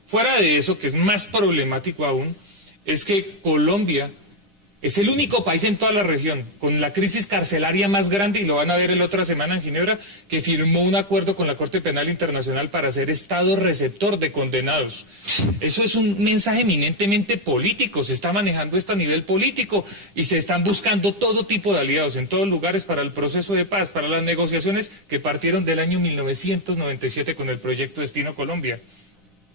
Fuera de eso, que es más problemático aún, es que Colombia es el único país en toda la región con la crisis carcelaria más grande, y lo van a ver la otra semana en Ginebra, que firmó un acuerdo con la Corte Penal Internacional para ser Estado receptor de condenados. Eso es un mensaje eminentemente político, se está manejando esto a nivel político y se están buscando todo tipo de aliados en todos lugares para el proceso de paz, para las negociaciones que partieron del año 1997 con el proyecto Destino Colombia.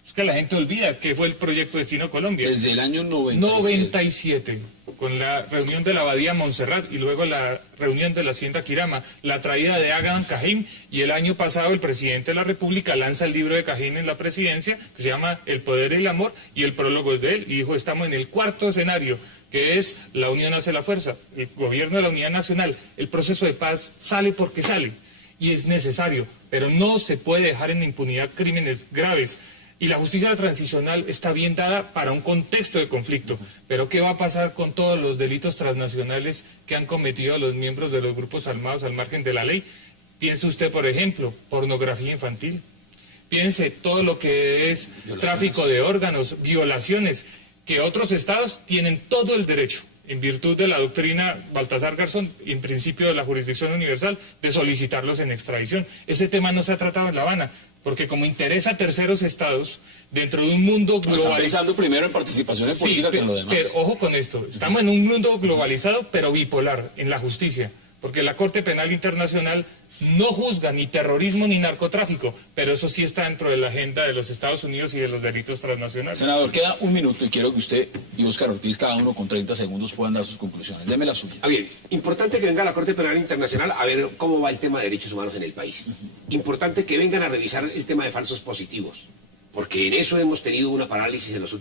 Es que la gente olvida que fue el proyecto Destino Colombia. Desde el año 97. Con la reunión de la Abadía Montserrat y luego la reunión de la Hacienda Quirama, la traída de Agan Cajim, y el año pasado el presidente de la República lanza el libro de Cajim en la presidencia, que se llama El Poder y el Amor, y el prólogo es de él, y dijo, estamos en el cuarto escenario, que es la unión hace la fuerza, el gobierno de la unidad nacional. El proceso de paz sale porque sale, y es necesario, pero no se puede dejar en impunidad crímenes graves. Y la justicia transicional está bien dada para un contexto de conflicto. Pero ¿qué va a pasar con todos los delitos transnacionales que han cometido los miembros de los grupos armados al margen de la ley? Piense usted, por ejemplo, pornografía infantil. Piense todo lo que es tráfico de órganos, violaciones, que otros estados tienen todo el derecho, en virtud de la doctrina Baltasar Garzón y en principio de la jurisdicción universal, de solicitarlos en extradición. Ese tema no se ha tratado en La Habana, porque como interesa a terceros estados, dentro de un mundo globalizado... Están pensando primero en participación política que en lo demás. Pero ojo con esto, estamos en un mundo globalizado, pero bipolar, en la justicia, porque la Corte Penal Internacional no juzga ni terrorismo ni narcotráfico, pero eso sí está dentro de la agenda de los Estados Unidos y de los delitos transnacionales. Senador, queda un minuto y quiero que usted y Óscar Ortiz, cada uno con 30 segundos, puedan dar sus conclusiones. Deme las suyas. Bien, importante que venga la Corte Penal Internacional a ver cómo va el tema de derechos humanos en el país. Importante que vengan a revisar el tema de falsos positivos, porque en eso hemos tenido una parálisis en los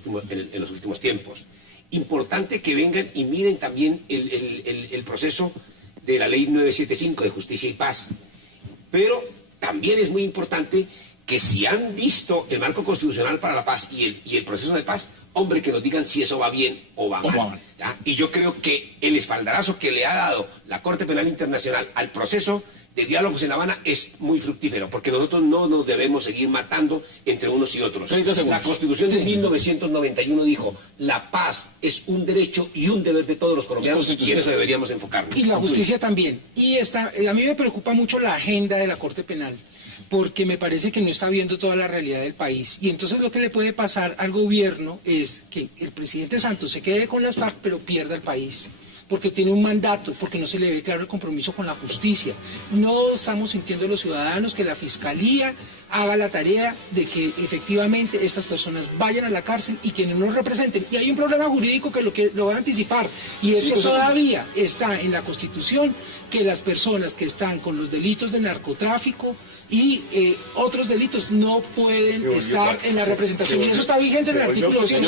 últimos tiempos. Importante que vengan y miren también el proceso de la Ley 975 de Justicia y Paz. Pero también es muy importante que si han visto el marco constitucional para la paz y el proceso de paz, hombre, que nos digan si eso va bien o va mal. ¿Ya? Y yo creo que el espaldarazo que le ha dado la Corte Penal Internacional al proceso de diálogos en La Habana es muy fructífero, porque nosotros no nos debemos seguir matando entre unos y otros. 30 segundos. La Constitución de 1991 dijo, la paz es un derecho y un deber de todos los colombianos, y en eso deberíamos enfocarnos. Y la justicia también. Y a mí me preocupa mucho la agenda de la Corte Penal, porque me parece que no está viendo toda la realidad del país. Y entonces lo que le puede pasar al gobierno es que el presidente Santos se quede con las FARC, pero pierda el país. porque tiene un mandato, porque no se le ve claro el compromiso con la justicia. No estamos sintiendo los ciudadanos que la Fiscalía haga la tarea de que efectivamente estas personas vayan a la cárcel y quienes nos representen. Y hay un problema jurídico que lo voy a anticipar, y es que todavía está en la Constitución que las personas que están con los delitos de narcotráfico y otros delitos no pueden estar en la representación. Y eso está vigente en el artículo 100.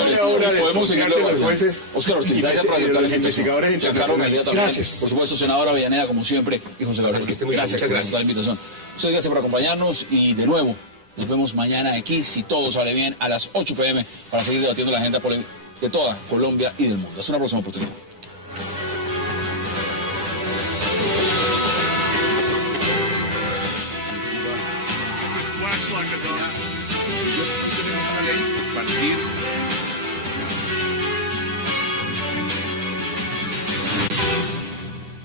Podemos seguirlo los jueces. Óscar Ortiz, gracias por aceptar la invitación. Giancarlo Medina también. Gracias. Por supuesto, senadora Avellaneda, como siempre, y José Gabriel. Gracias por la invitación. Muchas gracias por acompañarnos y de nuevo nos vemos mañana aquí, si todo sale bien, a las 8 p.m. para seguir debatiendo la agenda de toda Colombia y del mundo. Hasta una próxima oportunidad.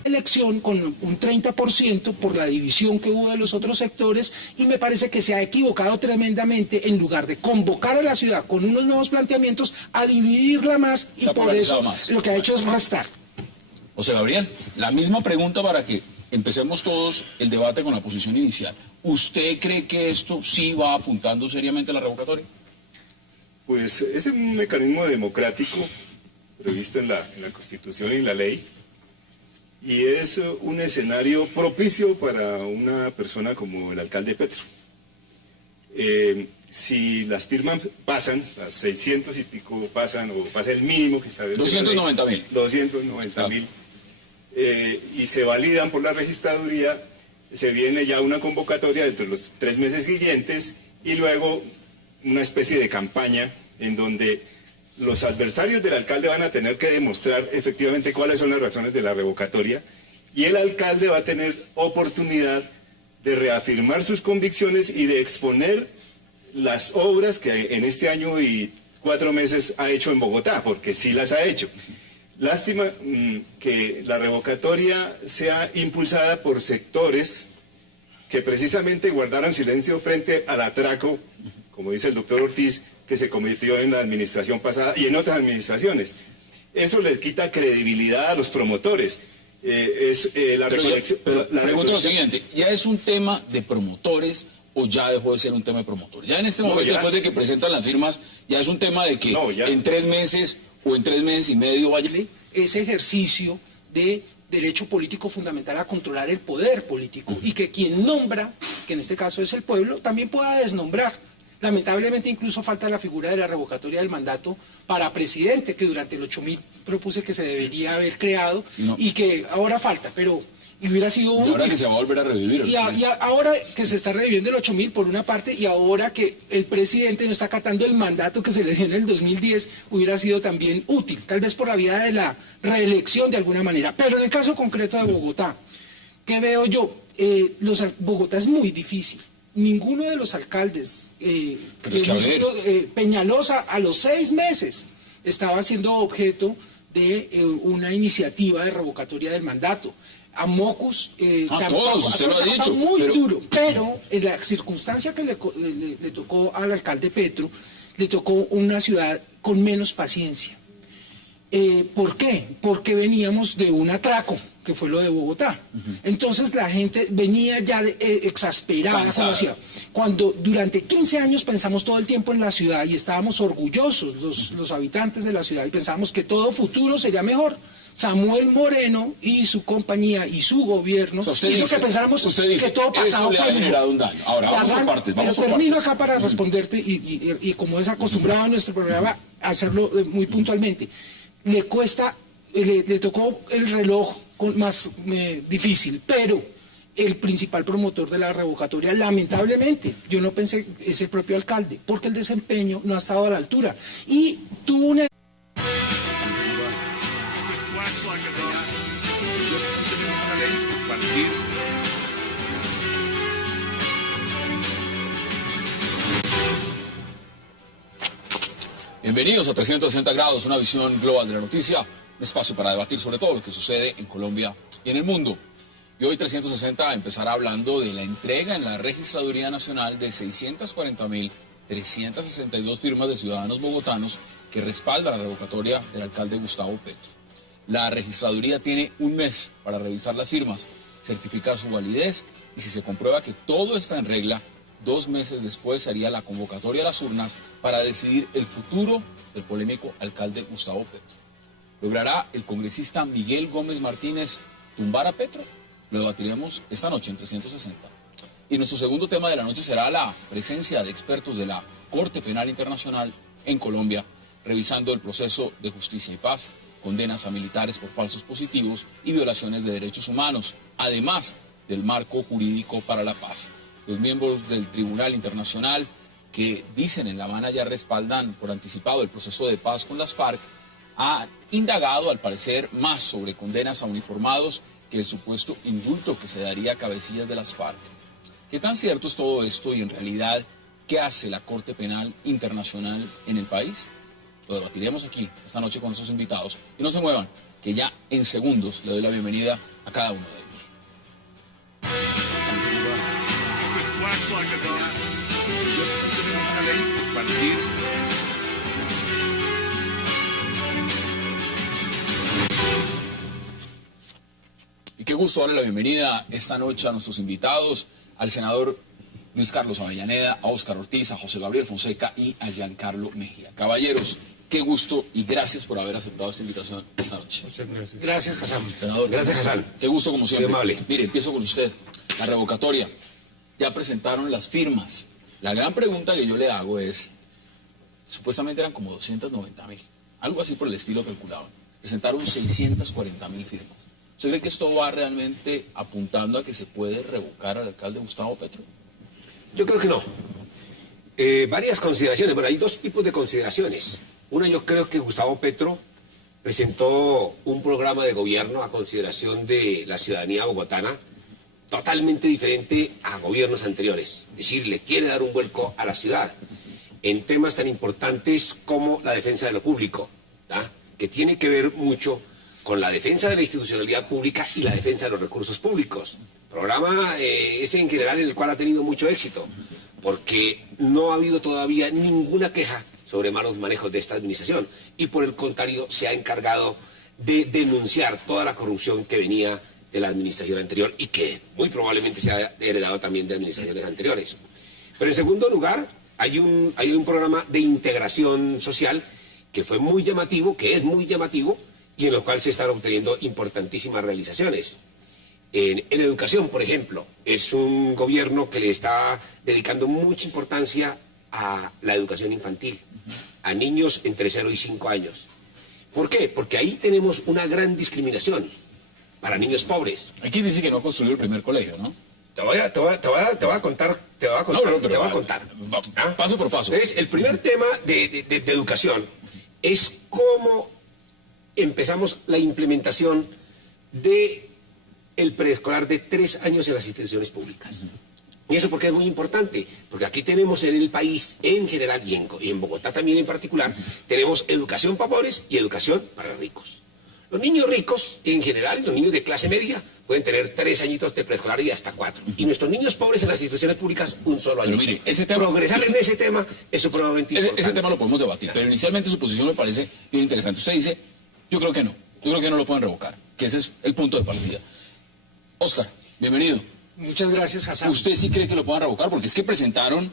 Elección con un 30% por la división que hubo de los otros sectores, y me parece que se ha equivocado tremendamente en lugar de convocar a la ciudad con unos nuevos planteamientos a dividirla más, y por eso lo que ha hecho es restar. José Gabriel, la misma pregunta para que empecemos todos el debate con la posición inicial. ¿Usted cree que esto sí va apuntando seriamente a la revocatoria? Pues es un mecanismo democrático previsto en la Constitución y en la ley, y es un escenario propicio para una persona como el alcalde Petro. Si las firmas pasan, las 600 y pico pasan, o pasa el mínimo que establece 290.000. 290.000, y se validan por la registraduría, se viene ya una convocatoria dentro de los 3 meses siguientes, y luego una especie de campaña en donde los adversarios del alcalde van a tener que demostrar efectivamente cuáles son las razones de la revocatoria, y el alcalde va a tener oportunidad de reafirmar sus convicciones y de exponer las obras que en este año y 4 meses ha hecho en Bogotá, porque sí las ha hecho. Lástima que la revocatoria sea impulsada por sectores que precisamente guardaron silencio frente al atraco, como dice el doctor Ortiz, que se cometió en la administración pasada y en otras administraciones. Eso les quita credibilidad a los promotores. Pregunto lo siguiente, ¿ya es un tema de promotores o ya dejó de ser un tema de promotores? Ya en este momento, después de que presentan las firmas, ya es un tema de que en 3 meses o en 3 meses y medio vaya... Ese ejercicio de derecho político fundamental a controlar el poder político, y que quien nombra, que en este caso es el pueblo, también pueda desnombrar. Lamentablemente incluso falta la figura de la revocatoria del mandato para presidente, que durante el 8000 propuse que se debería haber creado, y que ahora falta, pero hubiera sido útil. Ahora que se va a volver a revivir. Y ahora que se está reviviendo el 8000 por una parte, y ahora que el presidente no está acatando el mandato que se le dio en el 2010, hubiera sido también útil, tal vez por la vía de la reelección de alguna manera. Pero en el caso concreto de Bogotá, ¿qué veo yo? Bogotá es muy difícil. Ninguno de los alcaldes, Peñalosa a los 6 meses estaba siendo objeto de una iniciativa de revocatoria del mandato. A Mocus tampoco, usted lo ha dicho, muy duro, pero en la circunstancia que le tocó al alcalde Petro, le tocó una ciudad con menos paciencia. ¿Por qué? Porque veníamos de un atraco, que fue lo de Bogotá. Entonces la gente venía ya exasperada con la ciudad. Cuando durante 15 años pensamos todo el tiempo en la ciudad y estábamos orgullosos los habitantes de la ciudad, y pensábamos que todo futuro sería mejor, Samuel Moreno y su compañía y su gobierno hizo que pensáramos que todo pasado fue generado un daño. Ahora, vamos por partes. Termino acá para responderte, y como es acostumbrado en nuestro programa, hacerlo muy puntualmente. Le tocó el reloj más difícil, pero el principal promotor de la revocatoria, lamentablemente, yo no pensé, es el propio alcalde, porque el desempeño no ha estado a la altura. Y tuvo una... Bienvenidos a 360 grados, una visión global de la noticia, un espacio para debatir sobre todo lo que sucede en Colombia y en el mundo. Y hoy 360 empezará hablando de la entrega en la Registraduría Nacional de 640.362 firmas de ciudadanos bogotanos que respaldan la revocatoria del alcalde Gustavo Petro. La registraduría tiene un mes para revisar las firmas, certificar su validez y si se comprueba que todo está en regla, 2 meses después se haría la convocatoria a las urnas para decidir el futuro del polémico alcalde Gustavo Petro. ¿Logrará el congresista Miguel Gómez Martínez tumbar a Petro? Lo debatiremos esta noche en 360. Y nuestro segundo tema de la noche será la presencia de expertos de la Corte Penal Internacional en Colombia, revisando el proceso de justicia y paz, condenas a militares por falsos positivos y violaciones de derechos humanos, además del marco jurídico para la paz. Los miembros del Tribunal Internacional que dicen en La Habana ya respaldan por anticipado el proceso de paz con las FARC, han indagado al parecer más sobre condenas a uniformados que el supuesto indulto que se daría a cabecillas de las FARC. ¿Qué tan cierto es todo esto y en realidad qué hace la Corte Penal Internacional en el país? Lo debatiremos aquí esta noche con nuestros invitados. Y no se muevan, que ya en segundos le doy la bienvenida a cada uno de ellos. Y qué gusto darle la bienvenida esta noche a nuestros invitados, al senador Luis Carlos Avellaneda, a Óscar Ortiz, a José Gabriel Fonseca y a Giancarlo Mejía. Caballeros, qué gusto y gracias por haber aceptado esta invitación esta noche. Muchas gracias. Gracias, Hassan. Senador, Gracias, Hassan. qué gusto como siempre. Muy amable. Mire, empiezo con usted. La revocatoria. Ya presentaron las firmas. La gran pregunta que yo le hago es, supuestamente eran como 290.000, algo así por el estilo calculado. Presentaron 640.000 firmas. ¿Usted cree que esto va realmente apuntando a que se puede revocar al alcalde Gustavo Petro? Yo creo que no. Varias consideraciones. Bueno, hay dos tipos de consideraciones. Una, yo creo que Gustavo Petro presentó un programa de gobierno a consideración de la ciudadanía bogotana totalmente diferente a gobiernos anteriores. Es decir, le quiere dar un vuelco a la ciudad en temas tan importantes como la defensa de lo público, ¿tá? Que tiene que ver mucho con la defensa de la institucionalidad pública y la defensa de los recursos públicos. Programa ese en general en el cual ha tenido mucho éxito, porque no ha habido todavía ninguna queja sobre malos manejos de esta administración y por el contrario se ha encargado de denunciar toda la corrupción que venía de la administración anterior y que muy probablemente se ha heredado también de administraciones anteriores. Pero en segundo lugar, hay un programa de integración social que fue muy llamativo, que es muy llamativo y en el cual se están obteniendo importantísimas realizaciones. En educación, por ejemplo, es un gobierno que le está dedicando mucha importancia a la educación infantil, a niños entre 0 y 5 años. ¿Por qué? Porque ahí tenemos una gran discriminación para niños pobres. Aquí dice que no ha construido el primer colegio, ¿no? Te voy a contar. ¿Ah? Paso por paso. Entonces, el primer tema de educación es cómo empezamos la implementación de el preescolar de 3 años en las instituciones públicas. Y eso porque es muy importante, porque aquí tenemos en el país en general y en Bogotá también en particular, tenemos educación para pobres y educación para ricos. Los niños ricos, en general, los niños de clase media, pueden tener 3 añitos de preescolar y hasta 4. Y nuestros niños pobres en las instituciones públicas, un solo año. Pero mire, ese tema, progresar en ese tema es supremamente importante. Ese tema lo podemos debatir, pero inicialmente su posición me parece bien interesante. Usted dice, yo creo que no lo pueden revocar, que ese es el punto de partida. Óscar, bienvenido. Muchas gracias, Hassan. ¿Usted sí cree que lo puedan revocar? Porque es que presentaron,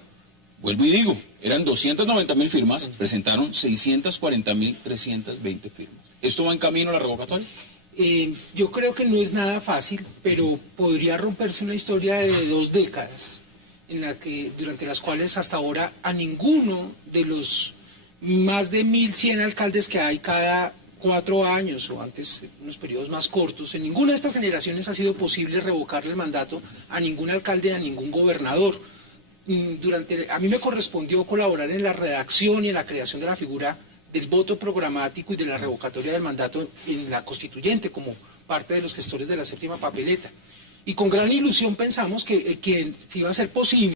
vuelvo y digo, eran 290.000 firmas, presentaron 640.320 firmas. ¿Esto va en camino a la revocatoria? Yo creo que no es nada fácil, pero podría romperse una historia de 2 décadas, durante las cuales hasta ahora a ninguno de los más de 1.100 alcaldes que hay cada 4 años o antes, unos periodos más cortos, en ninguna de estas generaciones ha sido posible revocarle el mandato a ningún alcalde, a ningún gobernador. A mí me correspondió colaborar en la redacción y en la creación de la figura del voto programático y de la revocatoria del mandato en la constituyente como parte de los gestores de la séptima papeleta. Y con gran ilusión pensamos que iba a ser posible